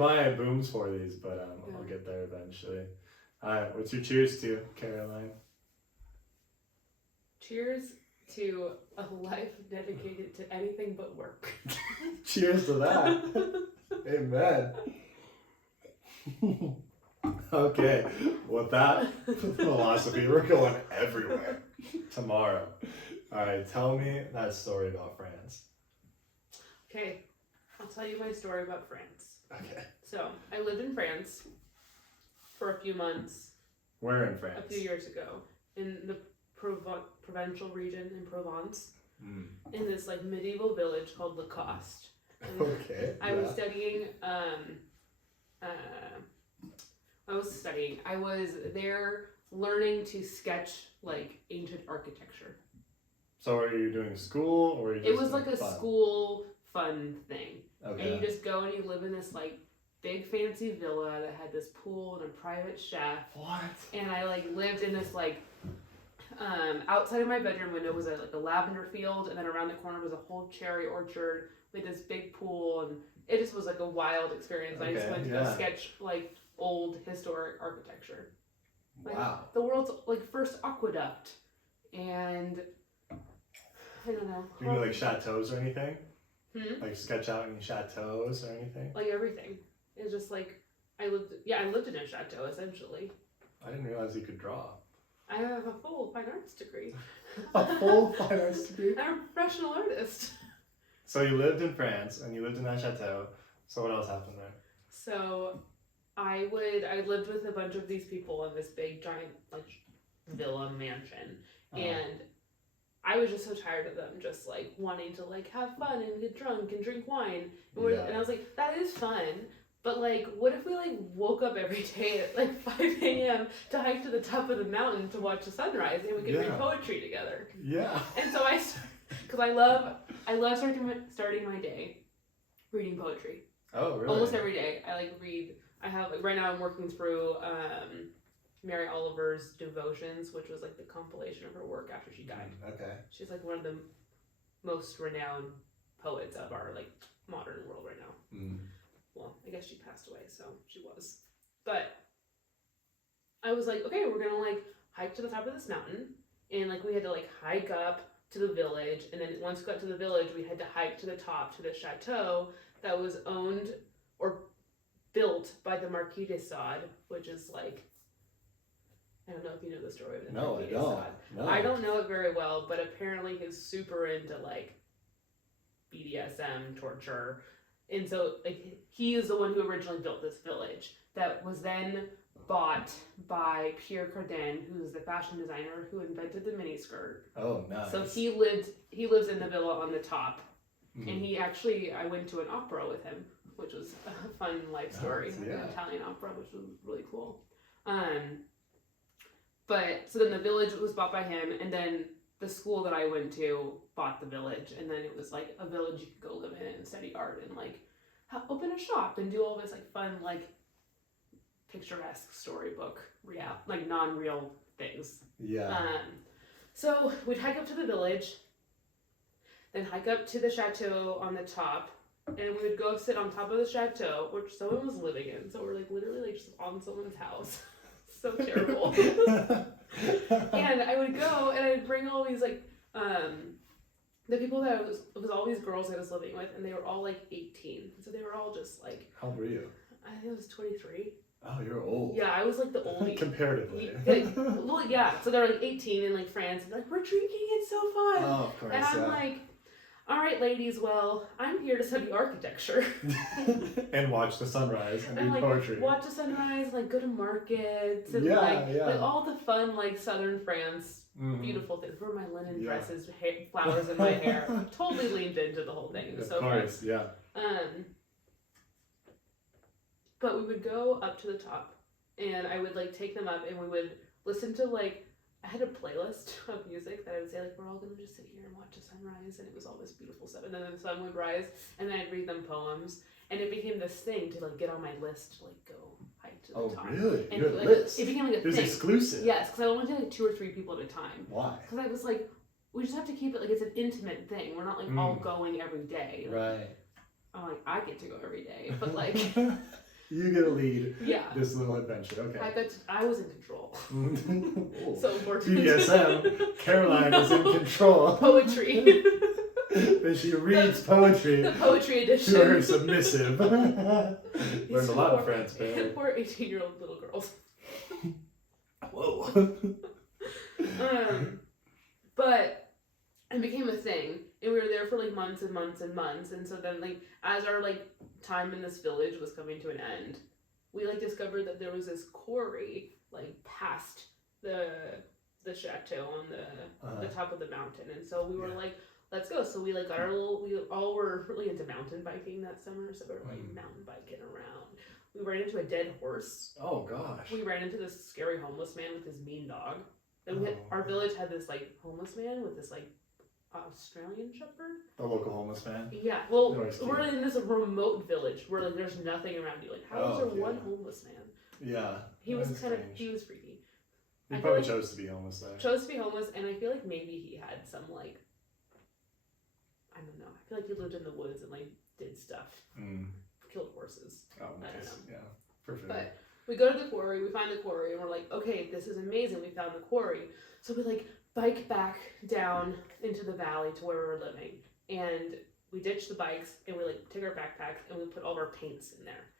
buying booms for these, but I'll get there eventually. Alright, what's your cheers to, Caroline? Cheers to a life dedicated to anything but work. Cheers to that. Amen. Okay, with that philosophy, we're going everywhere tomorrow. Alright, tell me that story about France. Okay, I'll tell you my story about France. Okay. So, I lived in France for a few months. Where in France? A few years ago. In the provincial region in Provence. In this like medieval village called Lacoste. Okay. I was studying, I was there learning to sketch like ancient architecture. So are you doing school or? It was like a school fun thing. Okay. And you just go and you live in this like big fancy villa that had this pool and a private chef. What? And I like lived in this like outside of my bedroom window was like a lavender field, and then around the corner was a whole cherry orchard with this big pool, and it just was like a wild experience. Okay, I just went to go sketch like old historic architecture. Like, wow. The world's like first aqueduct, and I don't know. Do you do like chateaus or anything? Like sketch out any chateaus or anything? Like everything. It's just like I lived in a chateau essentially. I didn't realize you could draw. I have a full fine arts degree. A full fine arts degree? I'm a professional artist. So you lived in France and you lived in that chateau. So what else happened there? So I lived with a bunch of these people in this big giant like villa mansion, and I was just so tired of them just like wanting to like have fun and get drunk and drink wine. And I was like, that is fun. But like, what if we like woke up every day at like 5 a.m. to hike to the top of the mountain to watch the sunrise, and we could read poetry together? Yeah. And so because I love starting my day reading poetry. Oh, really? Almost every day I like read. I have like right now I'm working through Mary Oliver's Devotions, which was like the compilation of her work after she died. Okay. She's like one of the most renowned poets of our like modern world right now. Well, I guess she passed away, so she was. But I was like, okay, we're gonna like hike to the top of this mountain, and like we had to like hike up to the village, and then once we got to the village, we had to hike to the top to the chateau that was owned or built by the Marquis de Sade, which is like, I don't know if you know the story of the Marquis de Sade. No. I don't know it very well, but apparently he's super into like BDSM, torture. And so, like, he is the one who originally built this village that was then bought by Pierre Cardin, who is the fashion designer who invented the miniskirt. Oh, nice. So he lives in the villa on the top, and I went to an opera with him, which was a fun life story, an Italian opera, which was really cool. But so then the village was bought by him, and then the school that I went to bought the village, and then it was like a village you could go live in and study art and like open a shop and do all this like fun like picturesque storybook like non-real things. Yeah. So we'd hike up to the village, then hike up to the chateau on the top, and we would go sit on top of the chateau, which someone was living in. So we're like literally like just on someone's house. So terrible. And I would go and I'd bring all these like the people that it was all these girls I was living with, and they were all like 18. So they were all just like, how old were you? I think I was 23. Oh, you're old. Yeah, I was like the oldie. Comparatively. Well, yeah. So they're like 18 in like France, and like, we're drinking, it's so fun. Oh, of course. And I'm like, all right, ladies, well, I'm here to study architecture. And watch the sunrise and read like, poetry. Watch the sunrise, like go to markets and like all the fun like southern France beautiful things. Wear my linen dresses, flowers in my hair. Totally leaned into the whole thing. It was so fun. Yeah. But we would go up to the top, and I would like take them up, and we would listen to like, I had a playlist of music that I would say like, we're all gonna just sit here and watch the sunrise, and it was all this beautiful stuff, and then the sun would rise, and then I'd read them poems, and it became this thing to like get on my list to like go hike to the top. Oh really? And Your like, list? it became like a thing. It was exclusive. Yes, because I only did like 2 or 3 people at a time. Why? Because I was like, we just have to keep it like it's an intimate thing. We're not like all going every day. Like, right. I'm like, I get to go every day, but like, You get to lead Yeah. this little adventure. Okay. I was in control. Oh. So important. BDSM. Caroline is in control. Poetry. And she reads poetry. The poetry edition. To her submissive. Learned a lot of French, man. Poor 18-year-old little girls. Whoa. But it became a thing, and we were there for like months and months and months. And so then, like, as our like time in this village was coming to an end, we like discovered that there was this quarry like past the chateau on the top of the mountain. And so we were like, let's go. So we like got our little. We all were really into mountain biking that summer, so we were like mountain biking around. We ran into a dead horse. Oh gosh. We ran into this scary homeless man with his mean dog. Then we had, our village had this like homeless man with this like Australian shepherd. The local homeless man. Yeah. Well, we're in this remote village where like there's nothing around you. Like, how is there one homeless man? Yeah. He was kind of he was freaky. He probably chose to be homeless though. Chose to be homeless, and I feel like maybe he had some like, I don't know. I feel like he lived in the woods and like did stuff. Killed horses. Oh, nice. I don't know. Yeah, perfect. But we go to the quarry, we find the quarry, and we're like, okay, this is amazing. We found the quarry. So we like bike back down into the valley to where we were living, and we ditch the bikes, and we like take our backpacks and we put all of our paints in there.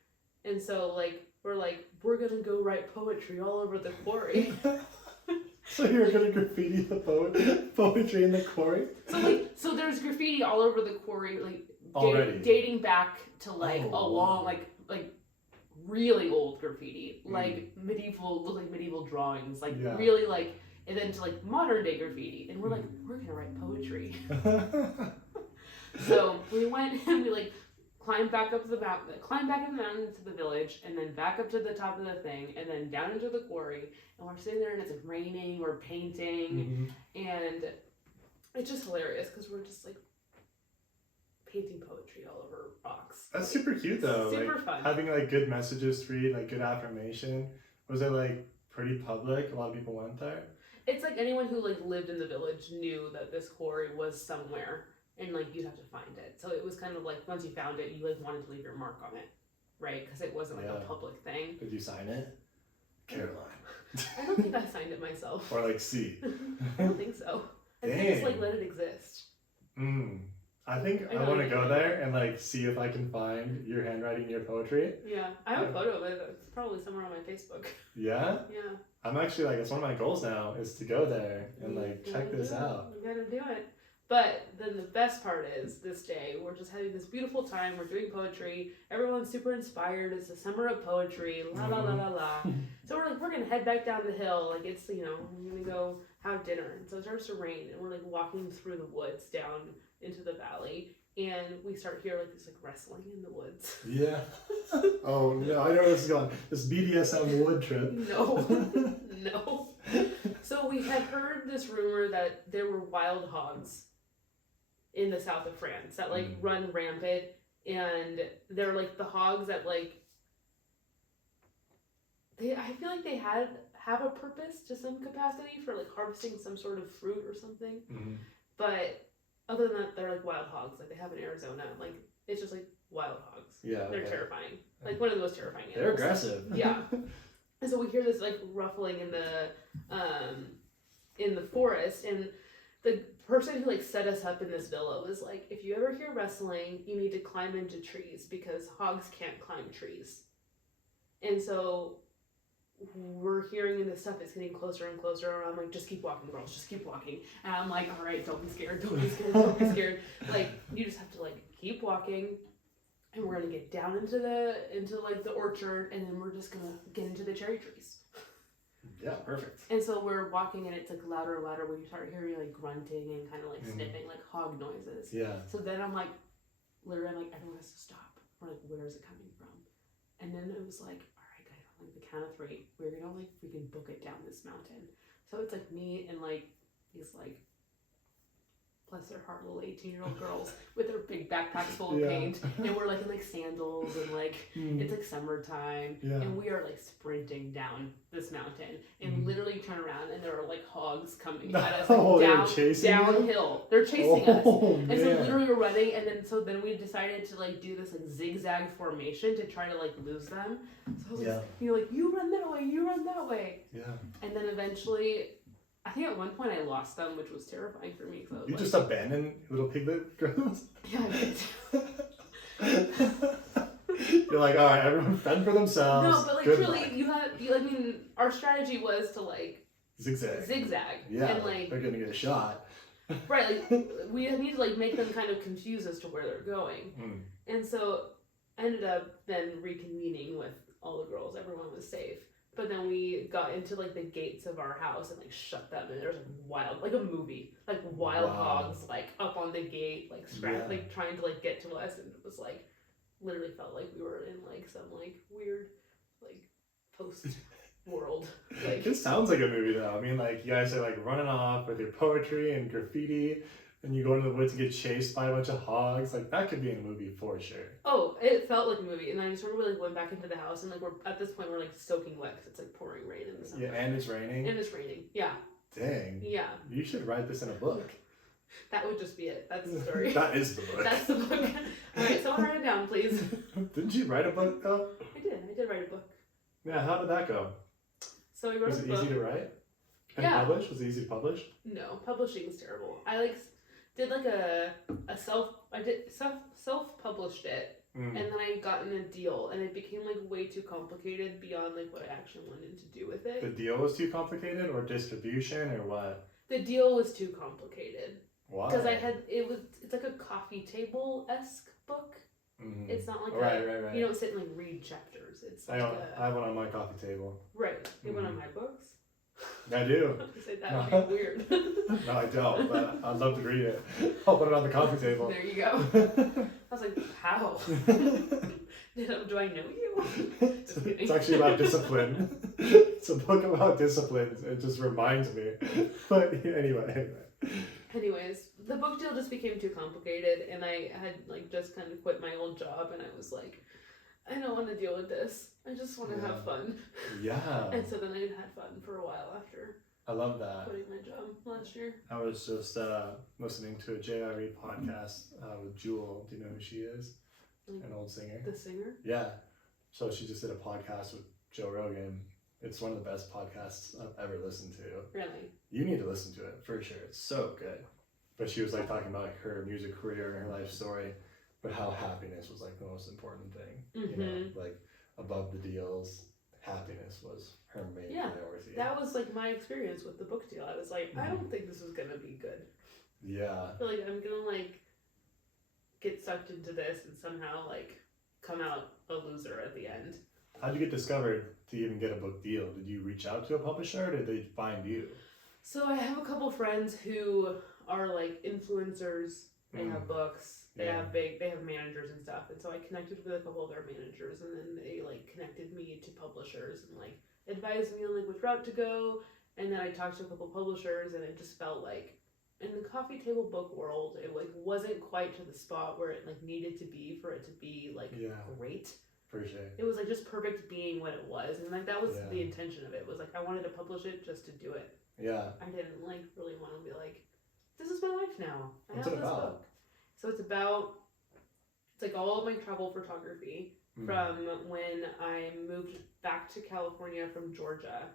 And so like we're gonna go write poetry all over the quarry. So you're gonna graffiti the poetry in the quarry? So there's graffiti all over the quarry, like dating back to like a long like really old graffiti, like medieval drawings, like really like, and then to like modern day graffiti, and we're like, we're gonna write poetry. So we went and we like climbed back up the mountain to the village, and then back up to the top of the thing, and then down into the quarry, and we're sitting there and it's like raining, we're painting, and it's just hilarious because we're just like painting poetry all over rocks. That's super cute though. Super like, fun. Having like good messages to read, like good affirmation. Was it like pretty public? A lot of people went there? It's like anyone who like lived in the village knew that this quarry was somewhere, and like you'd have to find it. So it was kind of like once you found it, you like wanted to leave your mark on it, right? Because it wasn't like a public thing. Did you sign it? Caroline. I don't think I signed it myself. Or like C. I don't think so. I think I just like let it exist. I think I want to go there and like see if I can find your handwriting in your poetry. Yeah, I have a photo of it. It's probably somewhere on my Facebook. Yeah? Yeah. I'm actually like, it's one of my goals now is to go there and like check this out. You gotta do it. But then the best part is this day, we're just having this beautiful time. We're doing poetry. Everyone's super inspired. It's the summer of poetry. La la la la la. So we're like, we're gonna head back down the hill. Like it's, you know, we're gonna go have dinner. And so it starts to rain, and we're like walking through the woods down into the valley, and we start hearing like this like wrestling in the woods. Yeah. Oh no, I know where this is going. This BDSM wood trip. No. So we had heard this rumor that there were wild hogs in the south of France that like run rampant, and they're like the hogs that like I feel like they have a purpose to some capacity for like harvesting some sort of fruit or something. But other than that, they're like wild hogs, like they have in Arizona. Like it's just like wild hogs. Yeah, they're terrifying. Like one of the most terrifying animals. They're aggressive. Yeah. And so we hear this like ruffling in the forest, and the person who like set us up in this villa was like, if you ever hear wrestling, you need to climb into trees because hogs can't climb trees. And so we're hearing this stuff, it's getting closer and closer, and I'm like, just keep walking, girls, just keep walking. And I'm like, all right, don't be scared, don't be scared, don't be scared. Like, you just have to like keep walking, and we're gonna get down into like the orchard, and then we're just gonna get into the cherry trees. Yeah, perfect. And so we're walking, and it's like louder and louder when you start hearing like grunting and kind of like sniffing, like hog noises. Yeah. So then I'm like, literally, I'm like, everyone has to stop. We're like, where is it coming from? And then it was like, like the count of 3, we're gonna like freaking book it down this mountain. So it's like me and like these like bless their heart, little 18-year-old girls with their big backpacks full of paint, and we're like in like sandals, and like it's like summertime, and we are like sprinting down this mountain, and literally turn around, and there are like hogs coming at us like downhill. They're chasing us, and so literally we're running, and then we decided to like do this like zigzag formation to try to like lose them. So I was like, you run that way, you run that way. Yeah. And then eventually, I think at one point I lost them, which was terrifying for me. You just abandoned little piglet girls? Yeah, I did. You're like, all right, everyone fend for themselves. No, but like truly, I mean, our strategy was to like zigzag. Yeah, and like they're gonna get a shot. Right, like we need to like make them kind of confused as to where they're going. And so I ended up then reconvening with all the girls. Everyone was safe. But then we got into like the gates of our house and like shut them, and there's like wild, like a movie, like wild hogs like up on the gate, like like trying to like get to us, and it was like literally felt like we were in like some like weird like post world. Like it sounds like a movie though. I mean, like you guys are like running off with your poetry and graffiti, and you go into the woods and get chased by a bunch of hogs. Like that could be in a movie for sure. Oh, it felt like a movie, and I just remember we like went back into the house, and like we're at this point we're like soaking wet because it's like pouring rain in the summer. Yeah, and it's raining. Yeah. Dang. Yeah. You should write this in a book. That would just be it. That's the story. That is the book. That's the book. All right, someone write it down, please. Didn't you write a book though? I did write a book. Yeah, how did that go? So we wrote a book. Was it easy to write? And publish? Was it easy to publish? No, publishing is terrible. I like did like a self-published it, and then I got in a deal, and it became like way too complicated beyond like what I actually wanted to do with it. The deal was too complicated, or distribution, or what? The deal was too complicated. Why? Because it's like a coffee table-esque book. It's not like right. You don't sit and like read chapters. It's like I have one on my coffee table. Right. You have one on my books? I do. That would be weird. No, I don't, but I'd love to read it. I'll put it on the coffee table. There you go. I was like, how? Do I know you? It's actually about discipline. It's a book about discipline. It just reminds me. But anyway. Anyways, the book deal just became too complicated, and I had like just kind of quit my old job, and I was like, I don't want to deal with this. I just want to have fun. Yeah. And so then I had fun for a while after. I love that. Quitting my job last year. I was just listening to a JRE podcast with Jewel. Do you know who she is? Like an old singer. The singer? Yeah. So she just did a podcast with Joe Rogan. It's one of the best podcasts I've ever listened to. Really? You need to listen to it for sure. It's so good. But she was like talking about like her music career and her life story, but how happiness was like the most important thing. You know, like above the deals, happiness was her main priority. That was like my experience with the book deal. I was like, I don't think this is gonna be good. Yeah. I feel like I'm gonna like get sucked into this and somehow like come out a loser at the end. How'd you get discovered to even get a book deal? Did you reach out to a publisher, or did they find you? So I have a couple friends who are like influencers. They have books. They have managers and stuff. And so I connected with a couple of their managers, and then they like connected me to publishers and like advised me on like which route to go. And then I talked to a couple publishers, and it just felt like in the coffee table book world, it like wasn't quite to the spot where it like needed to be for it to be like great. For sure. It was like just perfect being what it was, and like that was the intention of it. Was like I wanted to publish it just to do it. Yeah. I didn't like really want to be like, this is my life now. I have this book. So it's like all of my travel photography from when I moved back to California from Georgia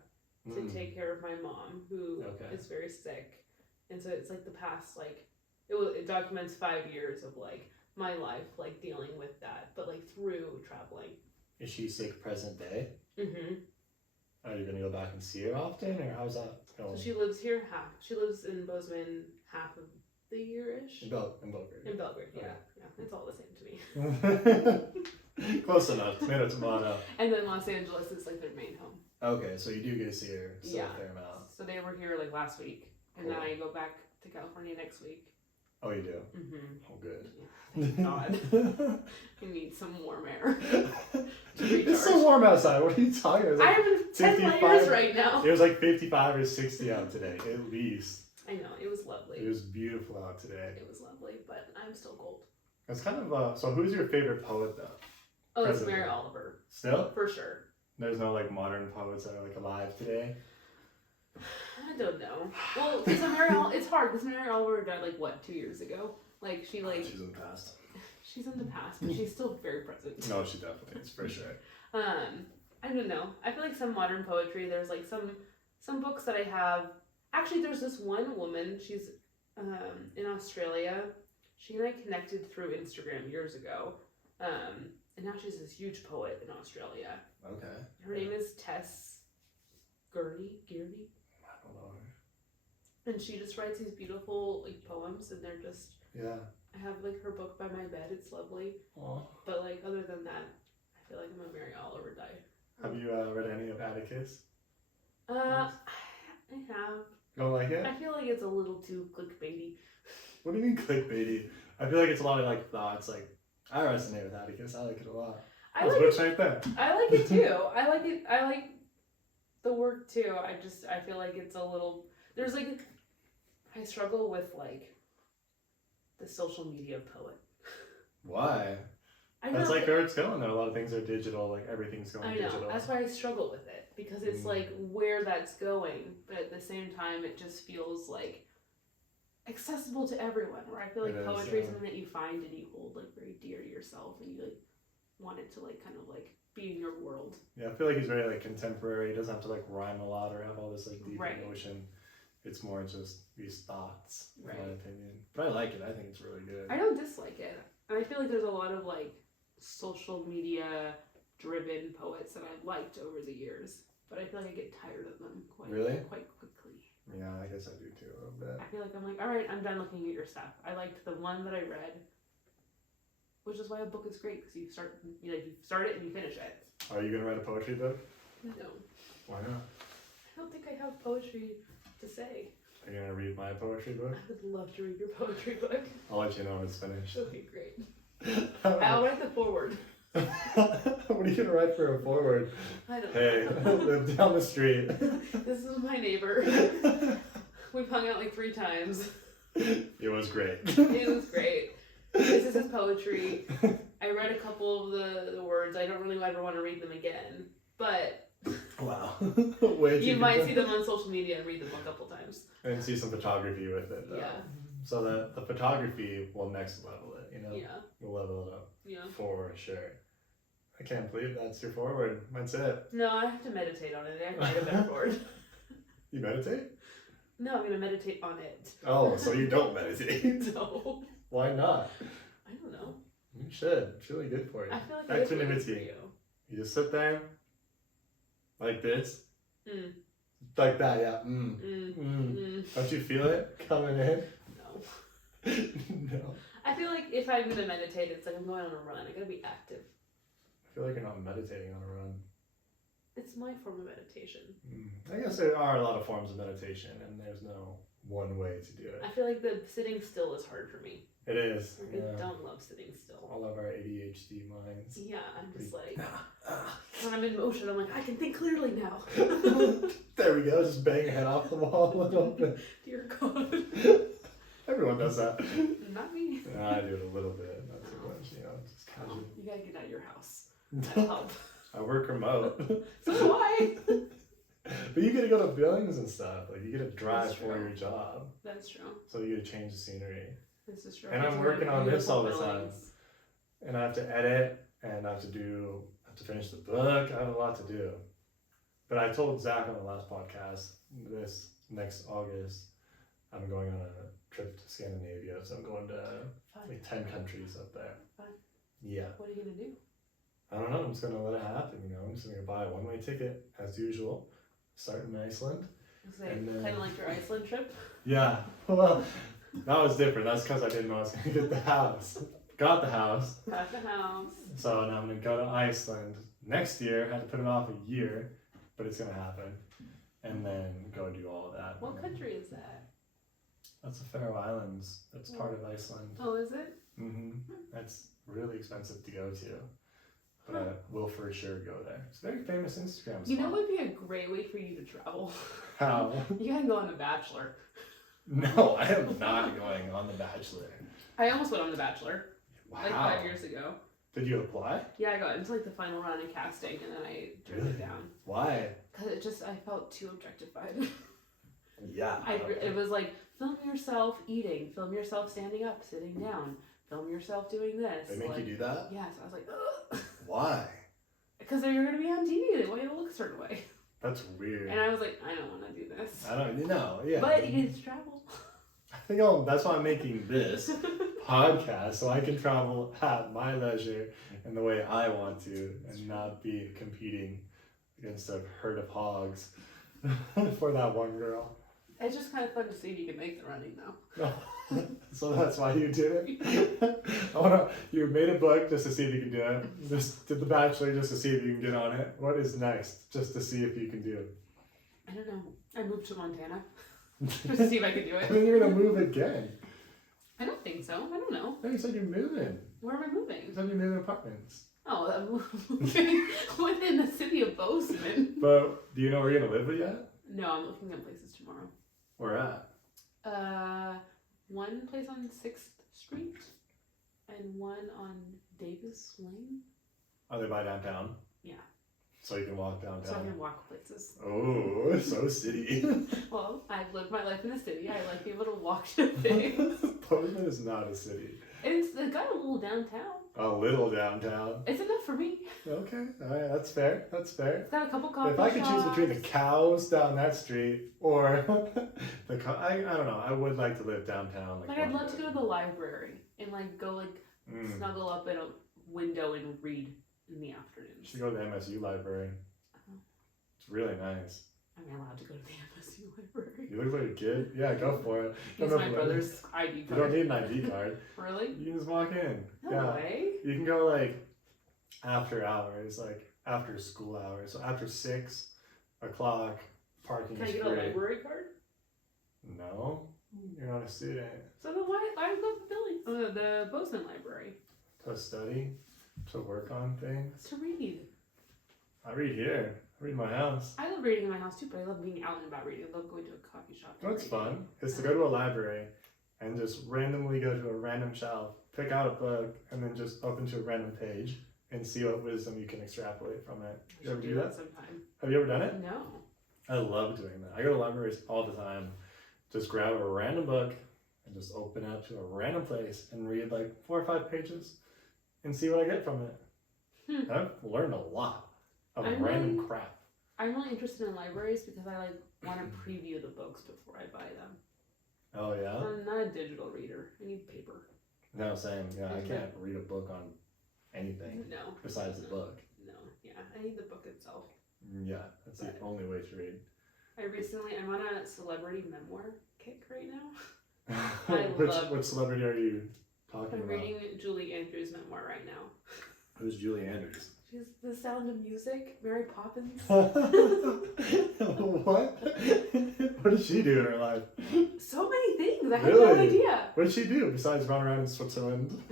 to take care of my mom, who is very sick. And so it's like the past, like, it documents 5 years of like my life, like dealing with that, but like through traveling. Is she sick present day? Are you going to go back and see her often, or how's that going? So she lives here she lives in Bozeman half of the year-ish. In Belgrade. In Belgrade, yeah. It's all the same to me. Close enough. Tomato. And then Los Angeles is like their main home. Okay, so you do get to see her a fair amount. So they were here like last week, and then I go back to California next week. Oh, you do? Oh, good. Yeah, thank God. I need some warm air to recharge. It's so warm outside. What are you talking about? I have 10 layers right now. It was like 55 or 60 out today, at least. I know, it was lovely. It was beautiful out today. It was lovely, but I'm still cold. It's kind of so who's your favorite poet though? Oh, it's Mary Oliver. Still? For sure. There's no like modern poets that are like alive today? I don't know. Well, because it's hard because Mary Oliver died like what, 2 years ago? Like she like she's in the past. She's in the past, but she's still very present. No, she definitely is for sure. I don't know. I feel like some modern poetry. There's like some books that I have. Actually, there's this one woman. She's in Australia. She and I connected through Instagram years ago. And now she's this huge poet in Australia. Okay. Her name is Tess Gurney. I don't know her. And she just writes these beautiful like poems, and they're just. Yeah. I have like her book by my bed. It's lovely. Aww. But like other than that, I feel like I'm a Mary Oliver die. Have you read any of Atticus? I have. Don't like it? I feel like it's a little too clickbaity. What do you mean clickbaity? I feel like it's a lot of like thoughts. Like I resonate with Atticus. I like it a lot. I like it right there. I like it too. I like it. I like the work too. I feel like it's a little. There's like, I struggle with like the social media poet. Why? That's like where it's going. There, a lot of things are digital. Like everything's going digital. I know. That's why I struggle with it because it's like where that's going, but at the same time, it just feels like accessible to everyone. Where I feel like poetry is something that you find and you hold like very dear to yourself, and you like want it to like kind of like be in your world. Yeah, I feel like he's very like contemporary. He doesn't have to like rhyme a lot or have all this like deep emotion. It's more just these thoughts, in my opinion. But I like it. I think it's really good. I don't dislike it. And I feel like there's a lot of like social media driven poets that I've liked over the years. But I feel like I get tired of them quite quickly. Yeah, I guess I do too a little bit. I feel like I'm like, all right, I'm done looking at your stuff. I liked the one that I read, which is why a book is great because you start it and you finish it. Are you gonna write a poetry book? No. Why not? I don't think I have poetry to say. Are you gonna read my poetry book? I would love to read your poetry book. I'll let you know when it's finished. That'd be great. I'll write the foreword. What are you gonna write for a foreword? I don't know. Hey, I live down the street. This is my neighbor. We've hung out like 3 times. It was great. It was great. This is his poetry. I read a couple of the words. I don't really ever want to read them again. But wow. You might see them on social media and read them a couple times. And see some photography with it though. Yeah. So the photography will next level it, you know? Yeah. We'll level it up. Yeah. For sure. I can't believe that's your forward. That's it. No, I have to meditate on it. I have to write a better forward. You meditate? No, I'm going to meditate on it. Oh, so you don't meditate? No. Why not? I don't know. You should. It's really good for you. I feel like equanimity. For you. You just sit there, like this. Like that, yeah. Don't you feel it coming in? No. No. I feel like if I'm going to meditate, it's like I'm going on a run. I got to be active. I feel like you're not meditating on a run. It's my form of meditation. I guess there are a lot of forms of meditation, and there's no one way to do it. I feel like the sitting still is hard for me. It is. Like, I don't love sitting still. All of our ADHD minds. Yeah, I'm just like, when I'm in motion, I'm like, I can think clearly now. There we go, just bang your head off the wall a little bit. Dear God. Everyone does that. Not me. I do it a little bit, not too much, you know, just casual. You gotta get out of your house. I work remote. So do I. But you get to go to buildings and stuff. Like you get to drive for your job. That's true. So you get to change the scenery. This is true. And I'm working on this all the time. And I have to edit, and I have to finish the book. I have a lot to do. But I told Zach on the last podcast, this next August, I'm going on a trip to Scandinavia. So I'm going to like 10 countries up there. Fun. Yeah. What are you going to do? I don't know. I'm just going to let it happen, you know. I'm just going to buy a one-way ticket, as usual. Start in Iceland. Kind of like your Iceland trip? Yeah. Well, that was different. That's because I didn't know I was going to get the house. Got the house. Got the house. So now I'm going to go to Iceland next year. I had to put it off a year, but it's going to happen. And then go do all of that. What country is that? That's the Faroe Islands. That's part of Iceland. Oh, is it? That's really expensive to go to. But I will for sure go there. It's a very famous Instagram spot. You know what would be a great way for you to travel? How? You gotta go on The Bachelor. No, I am not going on The Bachelor. I almost went on The Bachelor. Wow. Like 5 years ago. Did you apply? Yeah, I got into like the final round of casting and then I turned it down. Why? Because I felt too objectified. Yeah. It was like, film yourself eating, film yourself standing up, sitting down, film yourself doing this. They make you do that? Yeah, so I was like, ugh. Why? Because you're going to be on TV, they want you to look a certain way. That's weird. And I was like, I don't want to do this. I don't, yeah. But you get to travel. I think that's why I'm making this podcast, so I can travel at my leisure and the way I want to, and not be competing against a herd of hogs for that one girl. It's just kind of fun to see if you can make the running, though. So that's why you did it. You made a book just to see if you can do it. Just did The Bachelor just to see if you can get on it. What is next? Just to see if you can do it. I don't know. I moved to Montana just to see if I could do it. And then you're gonna move again. I don't think so. I don't know. No, you said you're moving. Where am I moving? You said you're moving apartments. Oh, I'm moving within the city of Bozeman. But do you know where you're gonna live yet? No, I'm looking at places tomorrow. Where at? One place on 6th Street and one on Davis Lane. Are they by downtown? Yeah. So you can walk downtown. So I can walk places. Oh, so city. Well, I've lived my life in the city. I like being able to walk to things. Bozeman is not a city. It's got a little downtown. A little downtown. It's enough for me. Okay, all right, that's fair. That's fair. It's got a couple coffee If I could shops. choose between the cows down that street or I don't know. I would like to live downtown. Like I'd love to go to the library and like go snuggle up in a window and read in the afternoons. You should go to the MSU library. Uh-huh. It's really nice. I'm allowed to go to the MSU library. You look like a kid. Yeah, go for it. It's my brother's ID card. You don't need an ID card. Really? You can just walk in. No way. You can go like after hours, like after school hours. So after 6 o'clock, parking Can is I get free. a library card? No, you're not a student. So then why go to the building? The Bozeman library. To study, to work on things. To read. I read here. I read in my house. I love reading in my house too, but I love being out and about reading. I love going to a coffee shop. What's fun is to go to a library and just randomly go to a random shelf, pick out a book, and then just open to a random page and see what wisdom you can extrapolate from it. You ever do that? Sometime. Have you ever done it? No. I love doing that. I go to libraries all the time. Just grab a random book and just open up to a random place and read like 4 or 5 pages and see what I get from it. I've learned a lot of random crap. I'm really interested in libraries because I want to preview the books before I buy them. Oh yeah? I'm not a digital reader. I need paper. No, same. Yeah, I can't read a book on anything besides the book. No, yeah, I need the book itself. Yeah, that's the only way to read. I'm on a celebrity memoir kick right now. Which celebrity are you talking about? I'm reading Julie Andrews' memoir right now. Who's Julie Andrews? She's The Sound of Music, Mary Poppins. What? What does she do in her life? So many things. I had no idea. What did she do besides run around in Switzerland?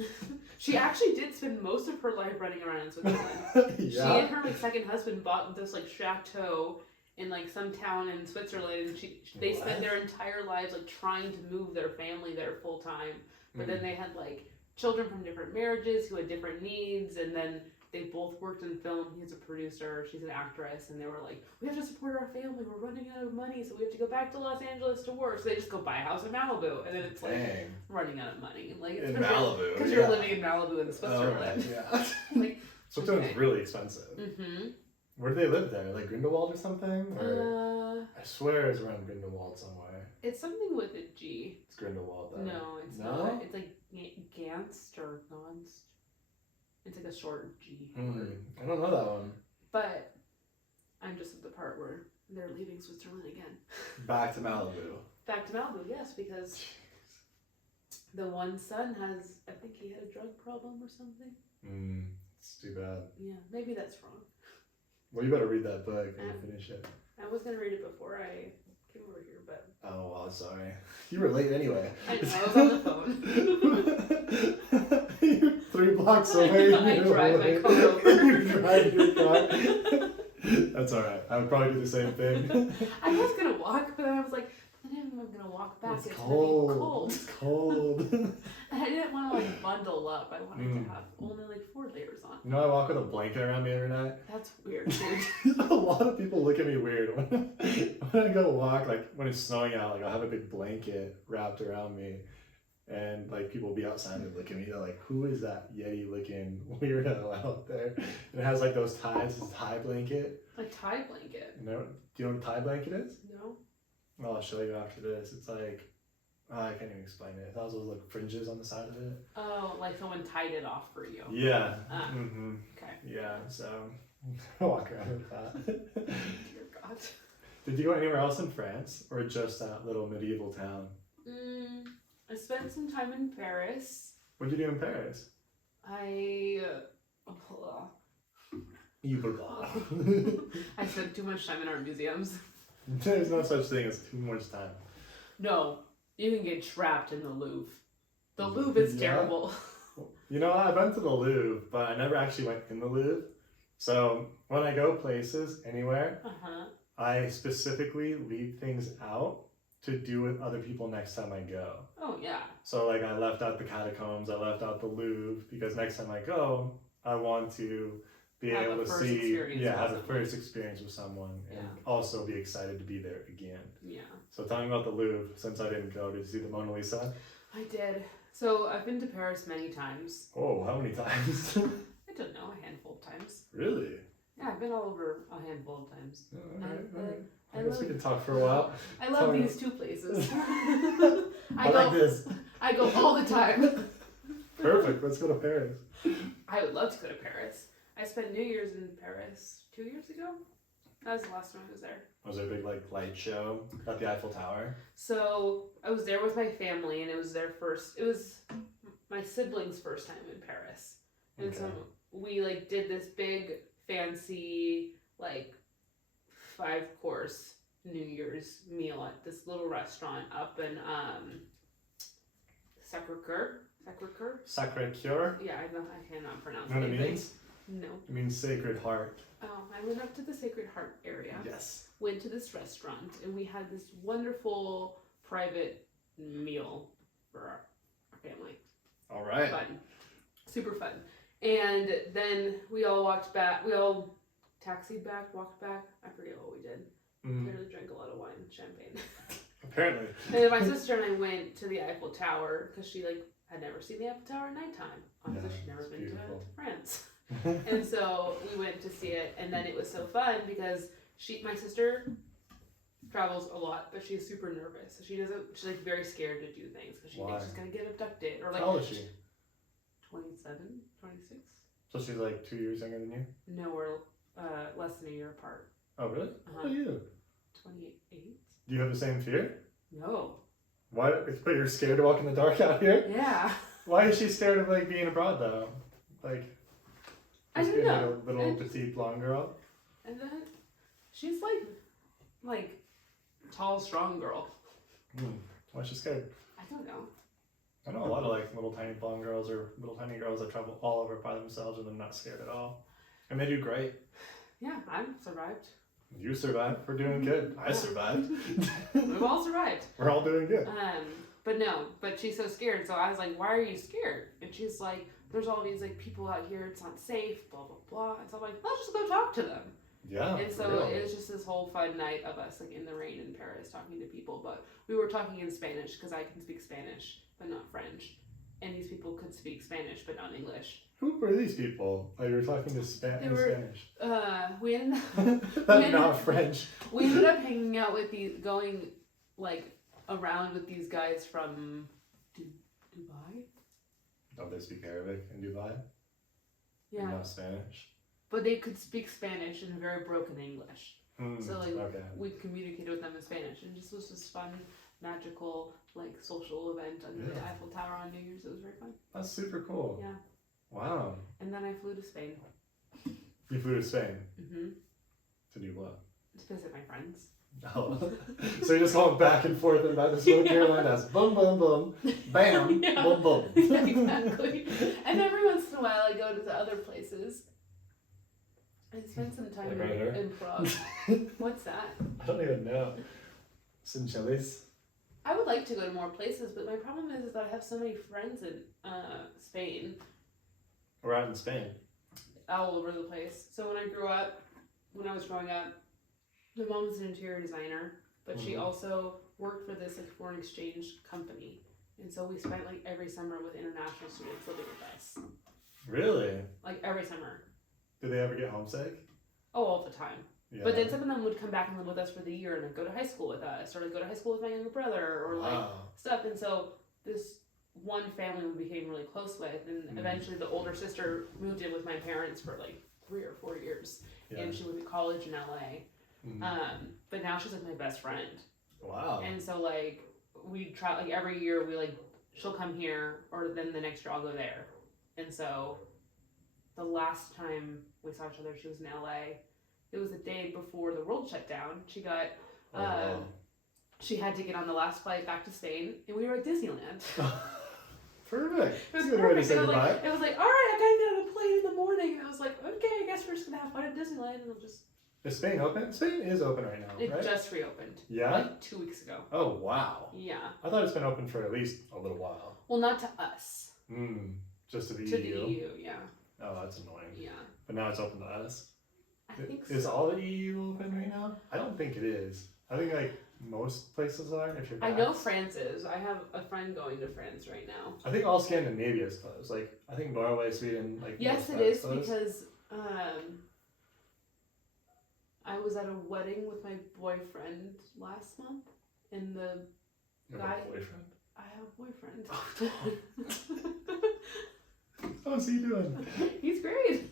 She actually did spend most of her life running around in Switzerland. Yeah. She and her second husband bought this chateau in some town in Switzerland, and they spent their entire lives trying to move their family there full time. But then they had children from different marriages who had different needs, and then they both worked in film. He's a producer, she's an actress, and they were like, we have to support our family, we're running out of money, so we have to go back to Los Angeles to work. So they just go buy a house in Malibu, and then it's running out of money. In Malibu. Because you're living in Malibu in Switzerland. Oh, yeah. Switzerland's really expensive. Mm-hmm. Where do they live there? Grindelwald or something? Or I swear it's around Grindelwald somewhere. It's something with a G. It's Grindelwald though. No, it's not. It's Ganst or Gonst. It's a short G word. I don't know that one. But I'm just at the part where they're leaving Switzerland again. Back to Malibu. Back to Malibu, yes, because the one son has, I think he had a drug problem or something. It's too bad. Yeah, maybe that's wrong. Well, you better read that book and finish it. I was going to read it before I came over here, but... Oh, well, sorry. You were late anyway. I know, I was on the phone. You're 3 blocks away. I drive my car over. You drive your car. That's alright. I would probably do the same thing. I was going to walk, but then I was like, then I'm gonna walk back. It's cold. Gonna be cold. It's cold. I didn't want to like bundle up. I wanted to have only like 4 layers on. You know, I walk with a blanket around me every night. That's weird, dude. A lot of people look at me weird when I go walk. Like when it's snowing out, like I'll have a big blanket wrapped around me, and like people will be outside and look at me. They're like, "Who is that Yeti looking weirdo out there?" And it has like those ties. This tie blanket. A tie blanket. You know? Do you know what a tie blanket is? No. Well, I'll show you after this. It's like, I can't even explain it. It has those like fringes on the side of it. Oh, like someone tied it off for you. Yeah. Okay. Yeah. So I walk around with that. Dear God. Did you go anywhere else in France, or just that little medieval town? I spent some time in Paris. What did you do in Paris? You blah. I spent too much time in art museums. There's no such thing as too much time. No, you can get trapped in the Louvre. The Louvre is terrible. You know, I went to the Louvre, but I never actually went in the Louvre. So when I go places, anywhere, I specifically leave things out to do with other people next time I go. Oh, yeah. So like I left out the catacombs, I left out the Louvre, because next time I go, I want to be able to see, have a first experience with someone, and also be excited to be there again. Yeah. So tell me about the Louvre, since I didn't go. Did you see the Mona Lisa? I did. So I've been to Paris many times. Oh, how many times? I don't know, a handful of times. Really? Yeah, I've been all over a handful of times. All right. I guess we can talk for a while. I love these 2 places. I like this. I go all the time. Perfect. Let's go to Paris. I would love to go to Paris. I spent New Year's in Paris 2 years ago. That was the last time I was there. Was there a big like light show at the Eiffel Tower? So I was there with my family, and it was my siblings' first time in Paris. And so we like did this big fancy like 5-course New Year's meal at this little restaurant up in Sacré-Cœur. Sacré-Cœur? Yeah, I cannot pronounce it. You know what it means? No. It means Sacred Heart. Oh, I went up to the Sacred Heart area. Yes. Went to this restaurant, and we had this wonderful private meal for our family. All right. Fun. Super fun. And then we all walked back. We all taxied back, walked back. I forget what we did. Apparently drank a lot of wine and champagne. Apparently. And then my sister and I went to the Eiffel Tower because she had never seen the Eiffel Tower at nighttime. Obviously, she'd never been to France. And so we went to see it, and then it was so fun because my sister travels a lot, but she's super nervous. So she's like very scared to do things because she thinks she's gonna get abducted or like. How old is she? 27, 26. So she's like 2 years younger than you? No, we're less than a year apart. Oh really? How are you? 28. Do you have the same fear? No. Why? But you're scared to walk in the dark out here? Yeah. Why is she scared of like being abroad though? Like. I don't know. A little petite blonde girl. And then she's like tall, strong girl. Why is she scared? I don't know. I know a lot of like little tiny blonde girls or little tiny girls that travel all over by themselves and they're not scared at all. And they do great. Yeah, I've survived. You survived. We're doing good. I survived. We've all survived. We're all doing good. But she's so scared. So I was like, why are you scared? And she's like, there's all these like people out here. It's not safe. Blah blah blah. And so I'm like, let's just go talk to them. Yeah. And so it was just this whole fun night of us like in the rain in Paris talking to people. But we were talking in Spanish because I can speak Spanish but not French, and these people could speak Spanish but not English. Who were these people? Oh, you were talking to Spanish. We ended up not French. We ended up hanging out with going like around with these guys from Dubai. Don't they speak Arabic in Dubai? Yeah. Not Spanish. But they could speak Spanish in very broken English. So we communicated with them in Spanish, and just was this fun, magical, like social event under the Eiffel Tower on New Year's. It was very fun. That's super cool. Yeah. Wow. And then I flew to Spain. You flew to Spain? Mm-hmm. To do what? To visit my friends. Oh. So you're just going back and forth about this little Carolina's boom, boom, boom, bam, boom, boom. Yeah, exactly. And every once in a while I go to the other places. I spend some time in improv. What's that? I don't even know. Sinchelis? I would like to go to more places, but my problem is that I have so many friends in Spain. We're out in Spain. All over the place. So when I was growing up, my mom was an interior designer, but she also worked for this like foreign exchange company. And so we spent like every summer with international students living with us. Really? Like every summer. Did they ever get homesick? Oh, all the time. Yeah. But then some of them would come back and live with us for the year and like go to high school with us, or like go to high school with my younger brother, or like stuff. And so this one family we became really close with, and eventually the older sister moved in with my parents for like 3 or 4 years, and she went to college in LA. But now she's like my best friend. Wow. And so like we try like every year we like she'll come here, or then the next year I'll go there. And so the last time we saw each other, she was in LA. It was the day before the world shut down. She got she had to get on the last flight back to Spain, and we were at Disneyland. Perfect. It was good perfect. way to say goodbye. It was like, all right, I gotta get on a plane in the morning. And I was like, okay, I guess we're just gonna have fun at Disneyland, and we'll just. Is Spain open? Spain is open right now, right? It just reopened. Yeah? Like 2 weeks ago. Oh, wow. Yeah. I thought it's been open for at least a little while. Well, not to us. Just to the EU? To the EU, yeah. Oh, that's annoying. Yeah. But now it's open to us? I think so. Is all the EU open right now? I don't think it is. I think like most places are if you're back. I know France is. I have a friend going to France right now. I think all Scandinavia is closed. Like I think Norway, Sweden, like yes, it is closed. Because I was at a wedding with my boyfriend last month, and the guy. A boyfriend? I have a boyfriend. How's he doing? He's great.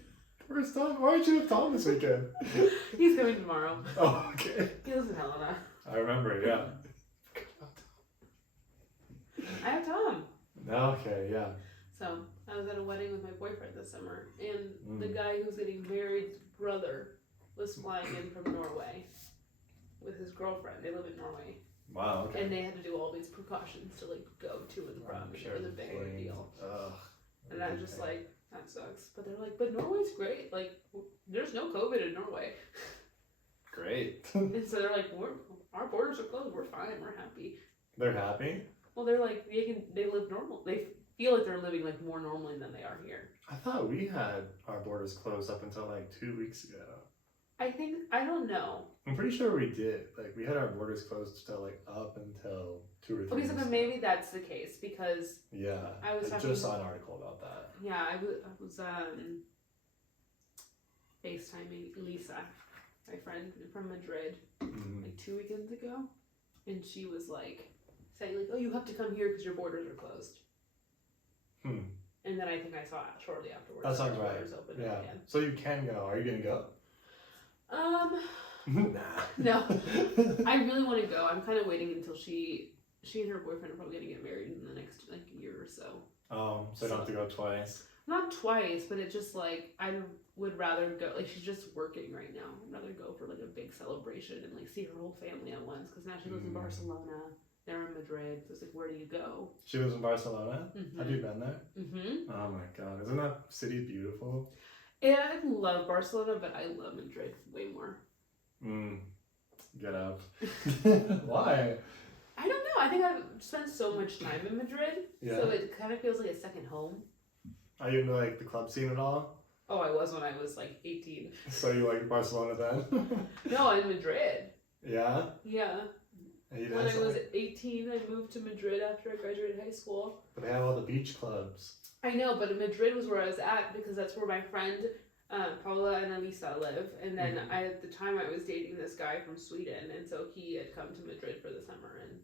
Where's Tom? Why aren't you with Tom this weekend? He's coming tomorrow. Oh, okay. He lives in Helena. I remember, yeah. I have Tom. Okay, yeah. So, I was at a wedding with my boyfriend this summer, and the guy who's getting married's brother was flying in from Norway with his girlfriend. They live in Norway. Wow, okay. And they had to do all these precautions to, like, go to and from. It was a big ordeal. Ugh. And I'm just like, that sucks. But they're like, but Norway's great. Like, there's no COVID in Norway. Great. And so they're like, our borders are closed. We're fine. We're happy. They're happy? Well, they're like, they live normal. They feel like they're living like more normally than they are here. I thought we had our borders closed up until like 2 weeks ago. I don't know. I'm pretty sure we did. Like we had our borders closed till like up until 2 or 3 Okay, so then maybe that's the case because I just saw an article about that. Yeah, I was FaceTiming Lisa, my friend from Madrid, like 2 weekends ago, and she was like saying like, oh, you have to come here because your borders are closed. And then I think I saw it shortly afterwards. That sounds right. Yeah. Again. So you can go. Are you gonna go? Nah. No. I really want to go. I'm kind of waiting until she and her boyfriend are probably gonna get married in the next like year or so. Oh, so you don't have to go twice. Not twice, but it's just like I would rather go. Like she's just working right now. I'd rather go for like a big celebration and like see her whole family at once. Because now she lives in Barcelona. They're in Madrid. So it's like, where do you go? She lives in Barcelona. Have you been there? Oh my god, isn't that city beautiful? Yeah, I love Barcelona, but I love Madrid way more. Get out. Why? I don't know. I think I've spent so much time in Madrid, so it kind of feels like a second home. Are you into like the club scene at all? Oh, I was when I was like 18. So you like Barcelona then? No, in Madrid. Yeah? Yeah. When I was 18, I moved to Madrid after I graduated high school. But they have all the beach clubs. I know, but Madrid was where I was at because that's where my friend Paula and Elisa live. And then at the time I was dating this guy from Sweden, and so he had come to Madrid for the summer, and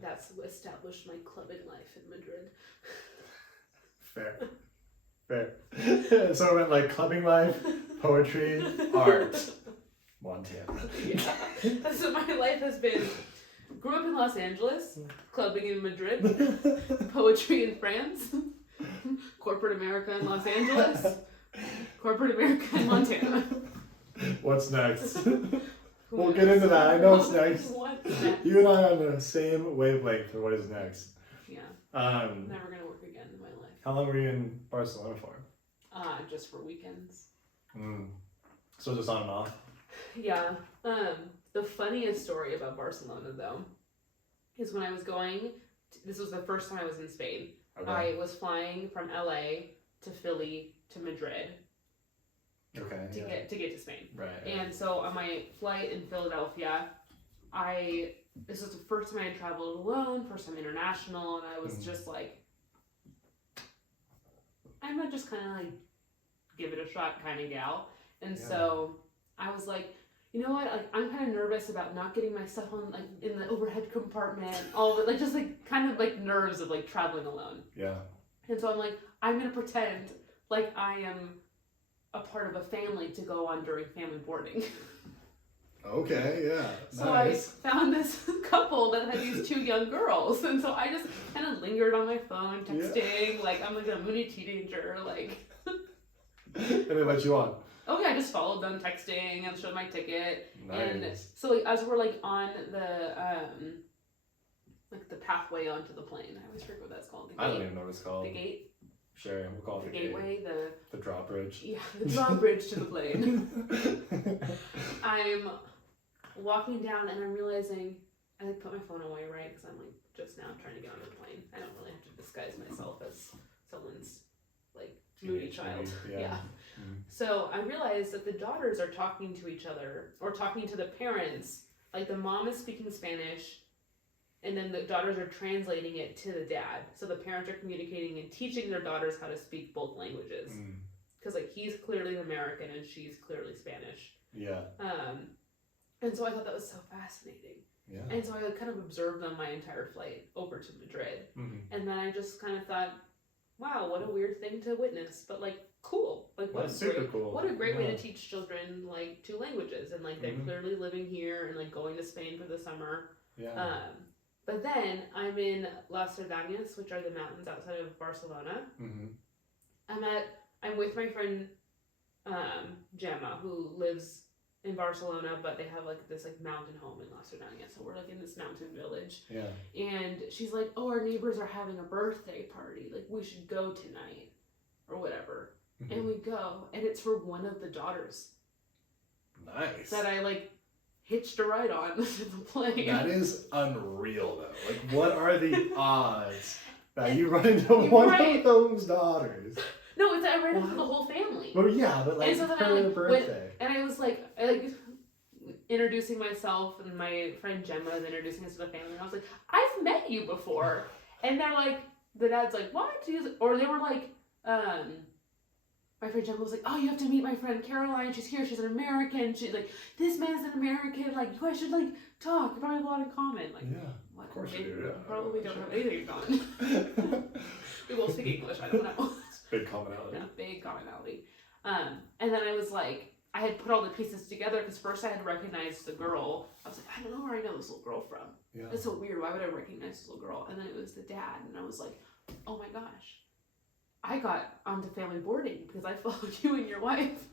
that's what established my clubbing life in Madrid. Fair. So it went like clubbing life, poetry, art, Montana. Yeah, that's what my life has been. Grew up in Los Angeles, clubbing in Madrid, poetry in France, corporate America in Los Angeles, corporate America in Montana. What's next? We'll get into that. I know what's next. What's next? You and I are on the same wavelength for what is next. Yeah. Never gonna work again in my life. How long were you in Barcelona for? Just for weekends. So just on and off? Yeah. The funniest story about Barcelona, though, is when I was going. This was the first time I was in Spain. Okay. I was flying from LA to Philly to Madrid. Okay. To get to Spain. Right. And so on my flight in Philadelphia, this was the first time I had traveled alone, first time international, and I was just like, I'm gonna just kind of like give it a shot kind of gal. And so I was like, you know what? Like, I'm kind of nervous about not getting my stuff on like in the overhead compartment, all of it, like just like kind of like nerves of like traveling alone. Yeah. And so I'm like, I'm gonna pretend like I am a part of a family to go on during family boarding. Okay, yeah. So nice. I found this couple that had these 2 young girls, and so I just kind of lingered on my phone, texting, like I'm like a moody teenager, like. And they let you on. Oh yeah, I just followed them texting and showed my ticket. Nice. And so like, as we're like on the pathway onto the plane, I always forget what that's called. I don't even know what it's called. The gate. Sure, we'll call it the gateway. The drawbridge. Yeah, the drawbridge to the plane. I'm walking down and I'm realizing I like put my phone away, right? Because I'm like just now trying to get on the plane. I don't really have to disguise myself as someone's like moody child. Yeah. Mm-hmm. So I realized that the daughters are talking to each other or talking to the parents. Like the mom is speaking Spanish, and then the daughters are translating it to the dad. So the parents are communicating and teaching their daughters how to speak both languages. Because like he's clearly American and she's clearly Spanish. Yeah. And so I thought that was so fascinating. Yeah. And so I kind of observed them my entire flight over to Madrid. Mm-hmm. And then I just kind of thought, wow, what a weird thing to witness, but like cool. Like what a great way to teach children like 2 languages, and like they're clearly living here and like going to Spain for the summer. Yeah. But then I'm in Las Cerdañas, which are the mountains outside of Barcelona. Mm-hmm. I'm with my friend Gemma, who lives in Barcelona, but they have like this like mountain home in Las Cerdañas. So we're like in this mountain village. Yeah. And she's like, "Oh, our neighbors are having a birthday party. Like we should go tonight, or whatever." Mm-hmm. And we go, and it's for one of the daughters. Nice. That I like hitched a ride on to the plane. That is unreal, though. Like, what are the odds that you run into one of those daughters? No, it's I ran into the whole family. Well, yeah, but like so for her birthday. And I was like introducing myself, and my friend Gemma was introducing us to the family, and I was like, I've met you before. And they're like, the dad's like, what? Or they were like, my friend Gemma was like, oh, you have to meet my friend Caroline. She's here. She's an American. She's like, this man's an American. Like, you guys should like talk. You probably have a lot in common. Like, yeah, what? Of course you do. Yeah. Probably don't have anything in common. We both speak English. I don't know. Big commonality. Yeah, big commonality. And then I was like, I had put all the pieces together because first I had recognized the girl. I was like, I don't know where I know this little girl from. Yeah. It's so weird. Why would I recognize this little girl? And then it was the dad, and I was like, oh my gosh. I got onto family boarding because I followed you and your wife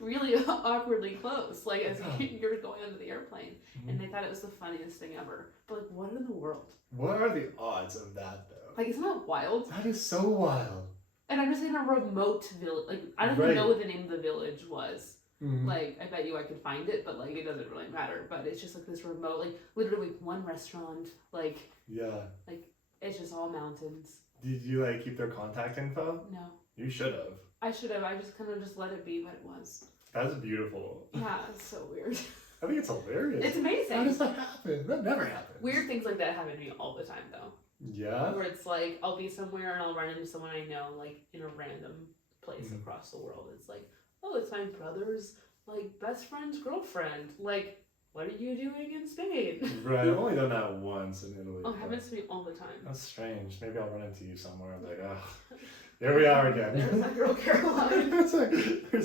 really awkwardly close, like as you were going onto the airplane. Mm-hmm. And they thought it was the funniest thing ever. But like, what in the world? What are the odds of that, though? Like, isn't that wild? That is so wild. And I'm just in a remote village. Like, I don't even know what the name of the village was. Mm-hmm. Like, I bet you I could find it, but like, it doesn't really matter. But it's just like this remote, like literally one restaurant. Like, yeah, like it's just all mountains. Did you like keep their contact info? No. You should have. I should have. I just kind of just let it be what it was. That's beautiful. Yeah, it's so weird. I think it's hilarious. It's amazing. How does that happen? That never happens. Weird things like that happen to me all the time, though. Yeah? Where it's like, I'll be somewhere and I'll run into someone I know, like, in a random place across the world. It's like, oh, it's my brother's, like, best friend's girlfriend. Like, what are you doing in Spain? Right, I've only done that once in Italy. Oh, it happens to me all the time. That's strange. Maybe I'll run into you somewhere. I'm like, oh, here we are again. There's that girl Caroline. There's